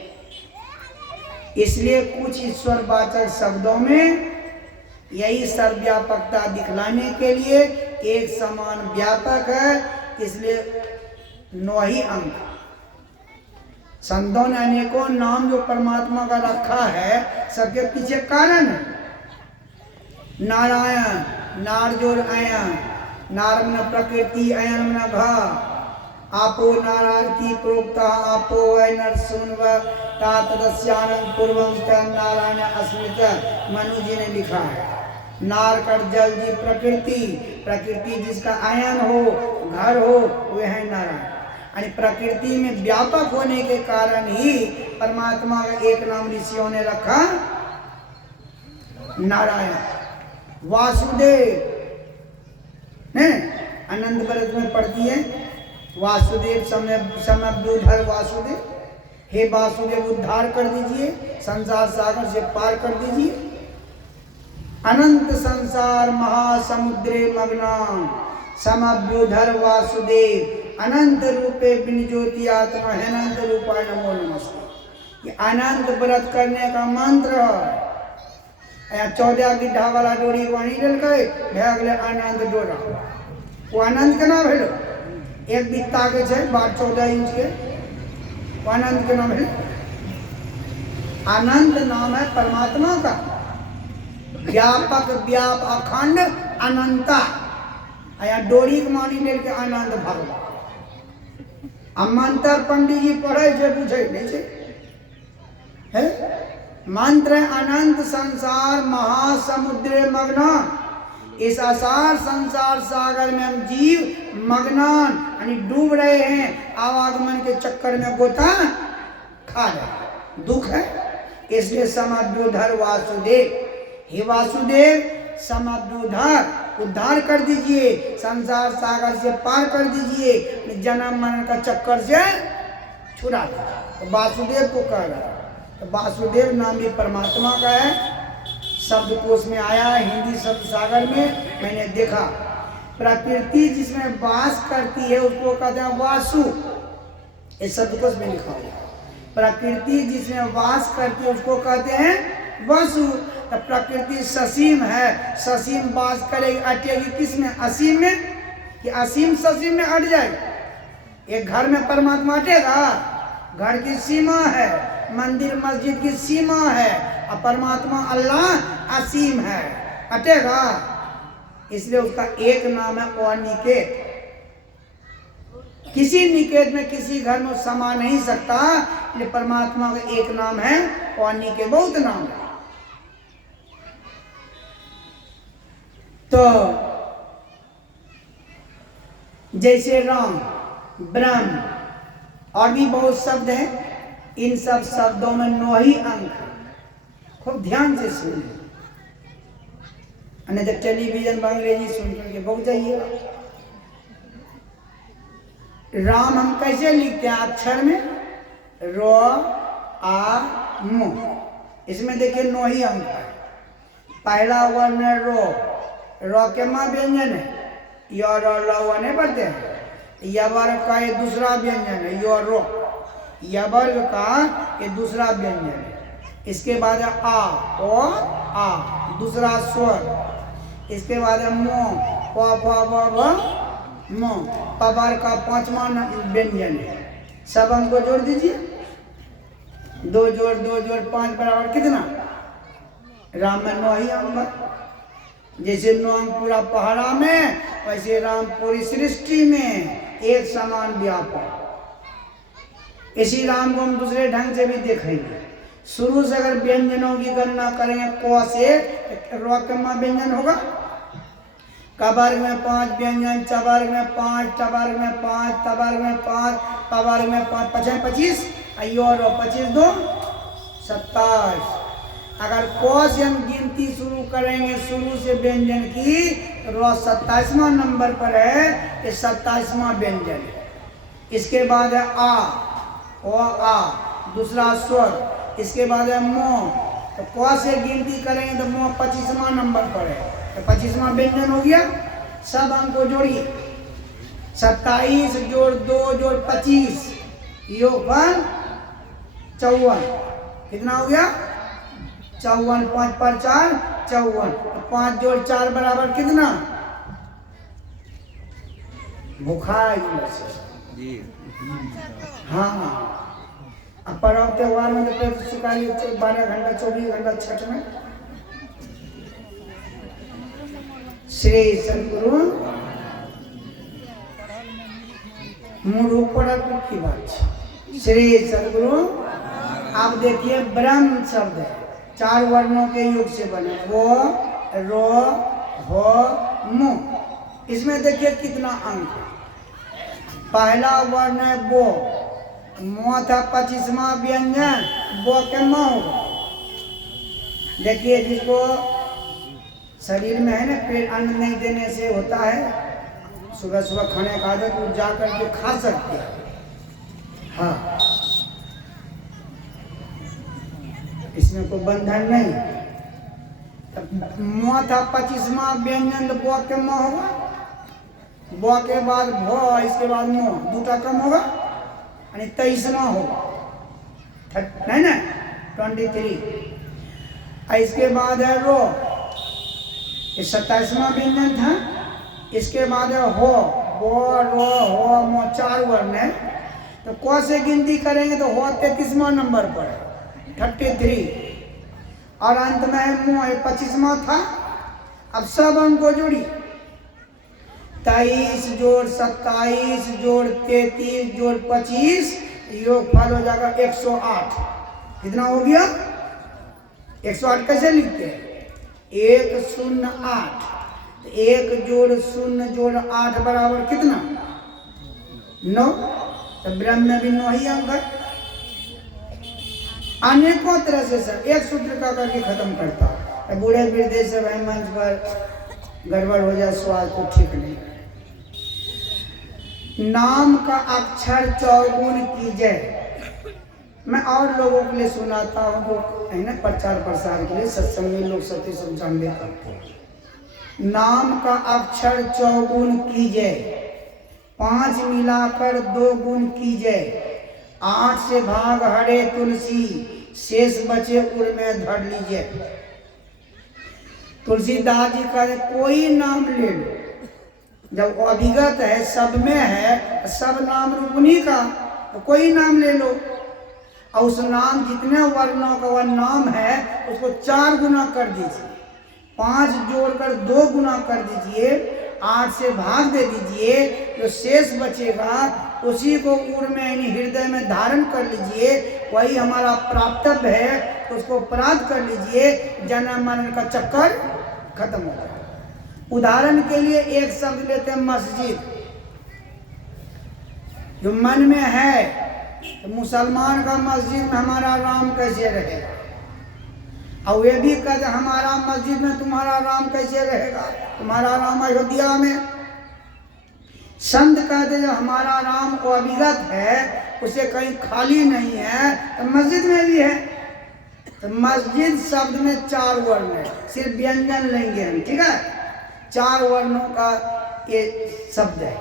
इसलिए कुछ ईश्वरवाचक शब्दों में यही सर्वव्यापकता दिखलाने के लिए एक समान व्यापक है, इसलिए 9 ही अंक। संतों ने अनेकों नाम जो परमात्मा का रखा है, सबके पीछे कारण है। नारायण, नार जोर अयन, नार मन प्रकृति अयन मन भा, आपो नारायण की प्रोक्ता आपो वै नर सुन व तातदस्यानंद पूर्वं नारायण अस्मृत मनु जी ने लिखा है। नार कर जल जी प्रकृति, प्रकृति जिसका आयन हो, घर हो, वह है नारायण। यानी प्रकृति में व्यापक होने के कारण ही परमात्मा का एक नाम ऋषियों ने रखा नारायण। वासुदेव ने आनंद व्रत में पढ़ती है, वासुदेव समबुद्धर वासुदेव, हे वासुदेव उद्धार कर दीजिए, संसार सागर से पार कर दीजिए। अनंत संसार महासमुद्रे मग्नान समबुद्धर वासुदेव अनंत रूपे ज्योति आत्मा अनंत रूपाय नमो नमस्ते। ये अनंत व्रत करने का मंत्र है। 14 गिड्ढा वाला डोरी वहीं डल गए, अगले अनंत डोरा, वो अनंत के नाम है। एक बित्ता के छे 14 इंच के, वो अनंत के नाम है। अनंत नाम है परमात्मा का, व्यापक व्याप अखंड अनंता। डोरी के मानी डल के अनंत भगवान। मंत्र पंडित जी पढ़े छे, पूछे नहीं छे है? मंत्र अनंत संसार महासमुद्र मग्नान। इस असार संसार सागर में हम जीव मग्नान यानी डूब रहे हैं, आवागमन के चक्कर में गोता खा रहे, दुख है। इसलिए समबुद्धर वासुदेव, हे वासुदेव समबुद्धर उद्धार कर दीजिए, संसार सागर से पार कर दीजिए, जन्म मरण का चक्कर से छुड़ा दीजिए। तो वासुदेव को कह रहा है। तो वासुदेव नाम भी परमात्मा का है, शब्दकोश में आया है, हिंदी शब्द सागर में मैंने देखा। प्रकृति जिसमें वास करती है उसको कहते हैं वासु, इस शब्दकोश में लिखा हुआ। प्रकृति जिसमें वास करती है उसको कहते हैं वासु। तो प्रकृति ससीम है, ससीम वास करेगी, अटेगी किसमें? असीम में। कि असीम ससीम में अट जाएगी। एक घर में परमात्मा अटेगा? घर की सीमा है, मंदिर मस्जिद की सीमा है, और परमात्मा अल्लाह असीम है, अटेगा? इसलिए उसका एक नाम है अनिकेत। किसी निकेत में किसी घर में समा नहीं सकता, इसलिए परमात्मा का एक नाम है अनिकेत। बहुत नाम है। तो जैसे राम, ब्रह्म और भी बहुत शब्द हैं, इन सब शब्दों में 9 ही अंक। खूब ध्यान से सुनिए, नहीं तो टेलीविजन पर अंग्रेजी सुन करके बहुत जाइएगा। राम हम कैसे लिखते हैं? अक्षर में रो आ मु, इसमें देखिए 9 ही अंक है। पहला वर्ण है रो, रो के माँ व्यंजन है, यो रो लो नहीं पढ़ते हैं। यवर्ग का ये दूसरा व्यंजन है, यो रो, यवर्ग का ये दूसरा व्यंजन है। इसके बाद है आ, ओ आ, दूसरा स्वर। इसके बाद है मो, प प मो, पबार का 5वां व्यंजन है। सब अंक को जोड़ दीजिए, 2 जोड़ 2 जोड़ 5 बराबर कितना? राम में 9 ही अंक। जैसे 9 अंक पूरा पहाड़ा में, वैसे राम पूरी सृष्टि में एक समान व्यापक। इसी राम को हम दूसरे ढंग से भी देखेंगे। शुरू से अगर व्यंजनों की गणना करेंगे, क से रोकमा व्यंजन होगा, कवर्ग में 5 व्यंजन, चवर्ग में 5, टवर्ग में 5, तवर्ग में 5, पवर्ग में 5, 25, और 25 2 27। अगर क से हम गिनती शुरू करेंगे, शुरू से व्यंजन की, तो 27वां नंबर पर है, ये 27वां व्यंजन है। इसके बाद है आ, ओ आ, दूसरा स्वर। इसके बाद है मो, तो क से गिनती करेंगे तो मो 25वां नंबर पर है, तो 25वां व्यंजन हो गया। सब अंक को जोड़िए, 27 जोड़ 2 जोड़ 25 योगफल 54। कितना हो गया? 54, 5 पर 4 54, 5 जोड़ 4 बराबर कितना? बुखार जी। हाँ, अब पर्व त्योहार में तो सुखाली 12 घंटा 24 घंटा छठ में। श्री सदगुरु मुँह पड़ा की बात। श्री सदगुरु अब देखिए ब्रह्म शब्द है, 4 वर्णों के योग से बने, वो रो हो मु। इसमें देखिए कितना अंक है। पहला वर्ण है बो, मो था 25वां व्यंजन, बो के म होगा। देखिए जिसको शरीर में है ना पेट अन्न नहीं देने से होता है, सुबह सुबह खाने का आदत, वो जा करके खा सकते हैं। हाँ, इसमें कोई बंधन नहीं। मुआ था 25वां व्यंजन, तो बो के मुँह होगा, बो के बाद भो, इसके बाद मुँह, 2टा कम होगा यानी 23वां होगा, नहीं ना 23। इसके बाद है रो, ये 27वां व्यंजन था। इसके बाद है हो, बो रो हो मो, 4 वर्ण है। तो क से गिनती करेंगे तो हो 33वां नंबर पर है, 33। और अंत में है मुँह, 25वां था। अब सब अंक को जोड़ी, 23 जोड़ 27 जोड़ 33 जोड़ 25, योग फल हो जाएगा 108। कितना हो गया? 108 कैसे लिखते हैं? 108। 1 जोड़ 0 जोड़ 8 बराबर कितना? 9। तो ब्रह्म में भी 9 ही अंक है। अनेकों तरह से सर एक सूत्र का करके खत्म करता है। बूढ़े वृद्धे से भाई मंच पर गड़बड़ हो जाए, स्वाद तो ठीक नहीं। नाम का अक्षर चौगुन कीजिए। मैं और लोगों के लिए सुनाता हूँ जो है ना प्रचार प्रसार के लिए, सत्संग में लोग सत्य सब जानते करते। नाम का अक्षर चौगुन कीजिए, 5 मिलाकर 2 गुण कीजिए, 8 से भाग हरे तुलसी, शेष बचे उर में धर लीजिए। तुलसीदास जी का कोई नाम ले लो, जब अभिगत है, सब में है, सब नाम रूपनी का, तो कोई नाम ले लो और उस नाम जितने वर्णों का वह नाम है उसको 4 गुना कर दीजिए, 5 जोड़कर 2 गुना कर दीजिए, 8 से भाग दे दीजिए, जो शेष बचेगा उसी को उर में यानी हृदय में धारण कर लीजिए। वही हमारा प्राप्तव्य है, उसको प्राप्त कर लीजिए, जन्म मरण का चक्कर खत्म हो जाए। उदाहरण के लिए एक शब्द लेते हैं मस्जिद। जो मन में है तो मुसलमान का मस्जिद में हमारा राम कैसे रहेगा, और वे भी कहते हमारा मस्जिद में तुम्हारा राम कैसे रहेगा, तुम्हारा राम अयोध्या में। संत कहते जो हमारा राम को अभिगत है, उसे कहीं खाली नहीं है, तो मस्जिद में भी है। तो मस्जिद शब्द में 4 वर्ण है, सिर्फ व्यंजन लेंगे हम, ठीक है। 4 वर्णों का ये शब्द है।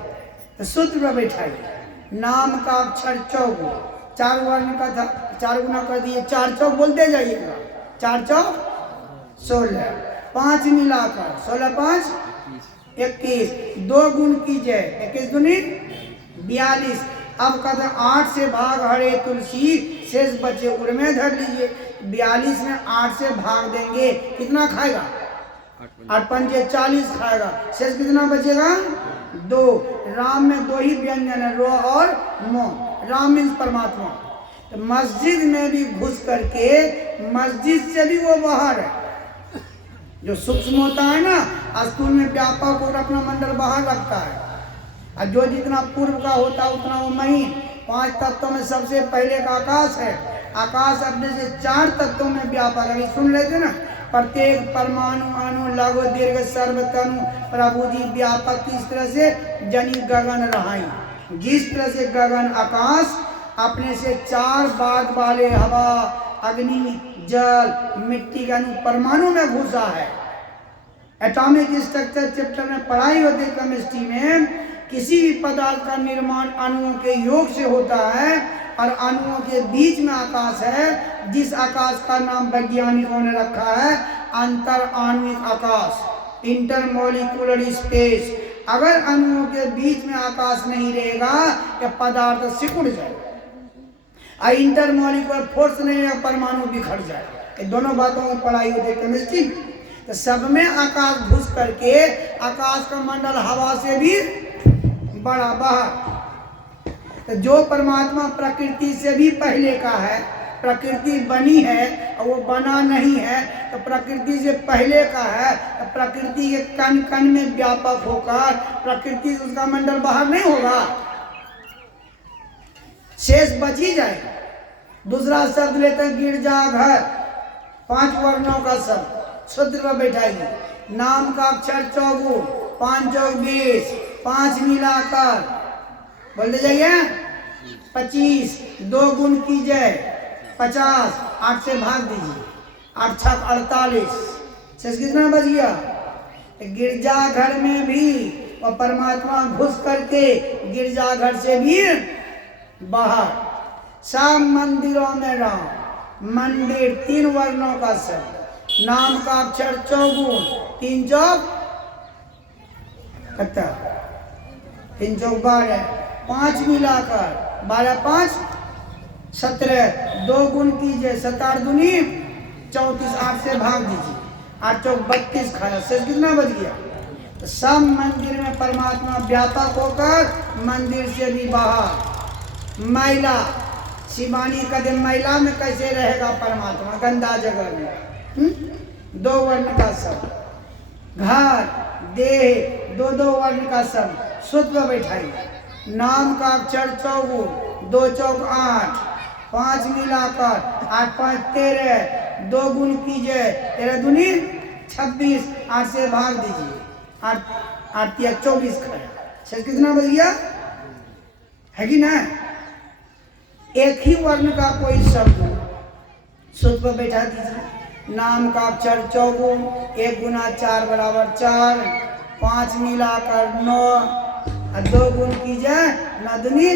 तो सूत्र में बैठाइए, नाम का अक्षर चौगुन, 4 वर्ण का था, 4 गुना कर दिए, 4 चौक बोलते जाइएगा, 4 चौक 16, 5 मिलाकर 16 5 21, 2 गुण कीजिए, 21 दूनी 42। अब कहते 8 से भाग हरे तुलसी, शेष बचे उर में धर लीजिए। 42 में 8 से भाग देंगे, कितना खाएगा? 8 पंजे 40 खाएगा, शेष कितना बचेगा? 2। राम में 2 ही व्यंजन है, रो और मो। राम मीन्स परमात्मा। तो मस्जिद में भी घुस करके, मस्जिद से भी वो बाहर है। जो सूक्ष्म होता है ना, स्थूल में व्यापक और अपना मंडल बाहर रखता है, और जो जितना पूर्व का होता है उतना वो महीन। 5 तत्वों में सबसे पहले का आकाश है। आकाश अपने से 4 तत्वों में व्यापक है। सुन लेते ना, प्रत्येक परमाणु अणु लघु दीर्घ सर्वतनु प्रभु जी व्यापक। इस तरह से जनी गगन रहाई, जिस तरह से गगन आकाश अपने से 4 बाद वाले हवा अग्नि जल मिट्टी के अणु परमाणु में घुसा है। एटॉमिक स्ट्रक्चर चैप्टर में पढ़ाई होती है केमिस्ट्री में। किसी भी पदार्थ का निर्माण अणुओं के योग से होता है, और अणुओं के बीच में आकाश है, जिस आकाश का नाम वैज्ञानिकों ने रखा है अंतर आणविक आकाश, इंटरमोलिकुलर स्पेस। अगर अणुओं के बीच में आकाश नहीं रहेगा या पदार्थ सिकुड़ जाएगा, और इंटरमोलिकुलर फोर्स नहीं रहेगा, परमाणु बिखर जाएगा। ये दोनों बातों में पढ़ाई होती है केमिस्ट्री। तो सब में आकाश घुस करके आकाश का मंडल हवा से भी बड़ा बाहर। तो जो परमात्मा प्रकृति से भी पहले का है, प्रकृति बनी है और वो बना नहीं है, तो प्रकृति से पहले का है, तो प्रकृति के कण कण में व्यापक होकर प्रकृति उसका मंडल बाहर नहीं होगा, शेष बच ही जाएगा। दूसरा शब्द लेते हैं गिरजाघर, 5 वर्णों का शब्द सूत्र पर बैठाइए। नाम का अक्षर 4, 5 चौक 20, 5 मिलाकर बोलते जाइए 25, 2 गुण कीजिए 50, 8 से भाग दीजिए, 8 छक 48, शेष कितना बच गया? गिरजाघर में भी और परमात्मा घुस करके गिरजाघर से भी बाहर। सब मंदिरों में राम, मंदिर 3 वर्णों का शब्द, नाम का अक्षर 4, 3 चौक 3 चौक 12, 5 मिलाकर 12 5 17, 2 गुण कीजिए 7 8 दूनी 34, 8 से भाग दीजिए, 8 चौक 32 खाया, शेष कितना बच गया? तो सब मंदिर में परमात्मा व्यापक होकर मंदिर से भी बाहर। महिला, शिवानी कहते महिला में कैसे रहेगा परमात्मा? गंदा जगह में। 2 वर्ण का शब्द। घर, देह, 2 वर्ण का शब्द सूत्र बैठाइए। नाम का अक्षर 4, 2 चौक 8, 5 मिलाकर 8 5 13, 2 गुण कीजिए 13 दूनी 26, 8 से भाग दीजिए, 8 3 24 खड़ा, शेष कितना बच गया? है कि ना? एक ही वर्ण का कोई शब्द सूत्र पर बैठा दीजिए। नाम का अक्षर 4, 1 गुना 4 बराबर 4, 5 मिलाकर 9, 2 गुण कीजिए 9 दूनी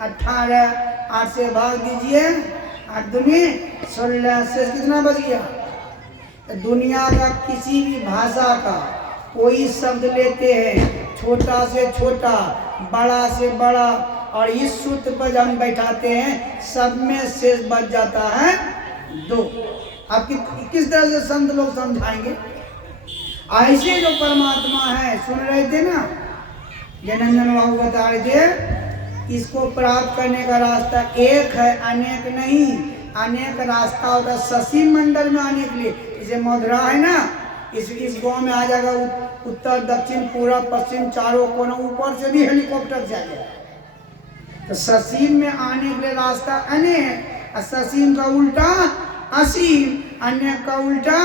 18, 8 से भाग दीजिए, 8 दूनी 16, शेष कितना बच गया? दुनिया का किसी भी भाषा का कोई शब्द लेते हैं, छोटा से छोटा, बड़ा से बड़ा, और इस सूत्र पर जब हम बैठाते हैं सब में शेष बच जाता है 2। आप किस तरह से संत लोग समझाएंगे? ऐसे जो परमात्मा है, सुन रहे थे ना, जनंजन बाबू बता रहे थे, इसको प्राप्त करने का रास्ता एक है, अनेक नहीं। अनेक रास्ता होता है शशि मंडल में आने के लिए। जैसे मधुरा है ना, इस गांव में आ जाएगा, उत्तर दक्षिण पूर्व पश्चिम चारों कोनों, ऊपर से भी हेलीकॉप्टर जाएगा। तो ससीम में आने के लिए रास्ता अनेक, ससीम का उल्टा असीम, अनेक का उल्टा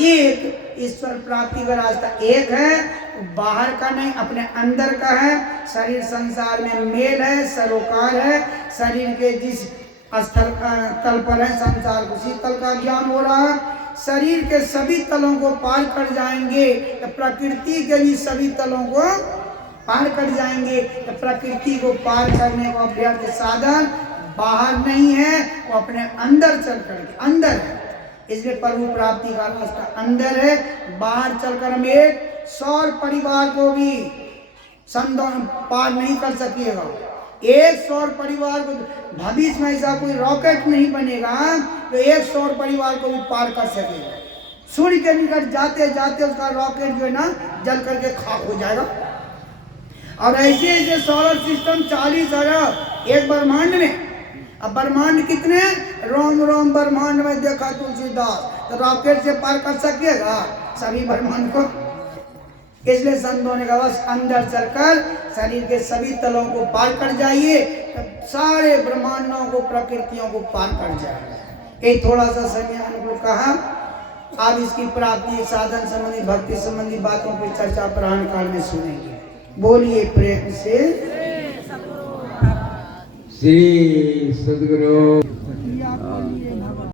एक। ईश्वर प्राप्ति का रास्ता एक है, बाहर का नहीं, अपने अंदर का है। शरीर संसार में मेल है, सरोकार है। शरीर के जिस स्थल तल पर है, संसार उसी तल का ज्ञान हो रहा है। शरीर के सभी तलों को पार कर जाएंगे तो प्रकृति के भी सभी तलों को पार कर जाएंगे। तो प्रकृति को पार करने का अभ्यर्थ साधन बाहर नहीं है, वो अपने अंदर चल करके अंदर है। इसलिए प्रभु प्राप्ति का रास्ता अंदर है। बाहर चलकर हम एक सौर परिवार को भी पार नहीं कर सकिएगा। एक सौर परिवार को भविष्य में ऐसा कोई रॉकेट नहीं बनेगा तो एक सौर परिवार को भी पार कर सकेगा। सूर्य के निकट जाते जाते उसका रॉकेट जो है ना जल करके खाक हो जाएगा। और ऐसे ऐसे सोलर सिस्टम 40 अरब एक ब्रह्मांड में। अब ब्रह्मांड कितने? रोम रोम ब्रह्मांड में देखा तुलसीदास, तो रॉकेट से पार कर सकेगा सभी ब्रह्मांड को? इसलिए संतों ने कहा बस अंदर चलकर शरीर के सभी तलों को पार कर जाइए, तो सारे ब्रह्मांडों को प्रकृतियों को पार कर जाएगा। एक थोड़ा सा समय अनुकूल कहा। आप इसकी प्राप्ति साधन संबंधी भक्ति संबंधी बातों की चर्चा पुराण काल में सुनेंगे। बोलिए प्रेम से श्री सद्गुरु।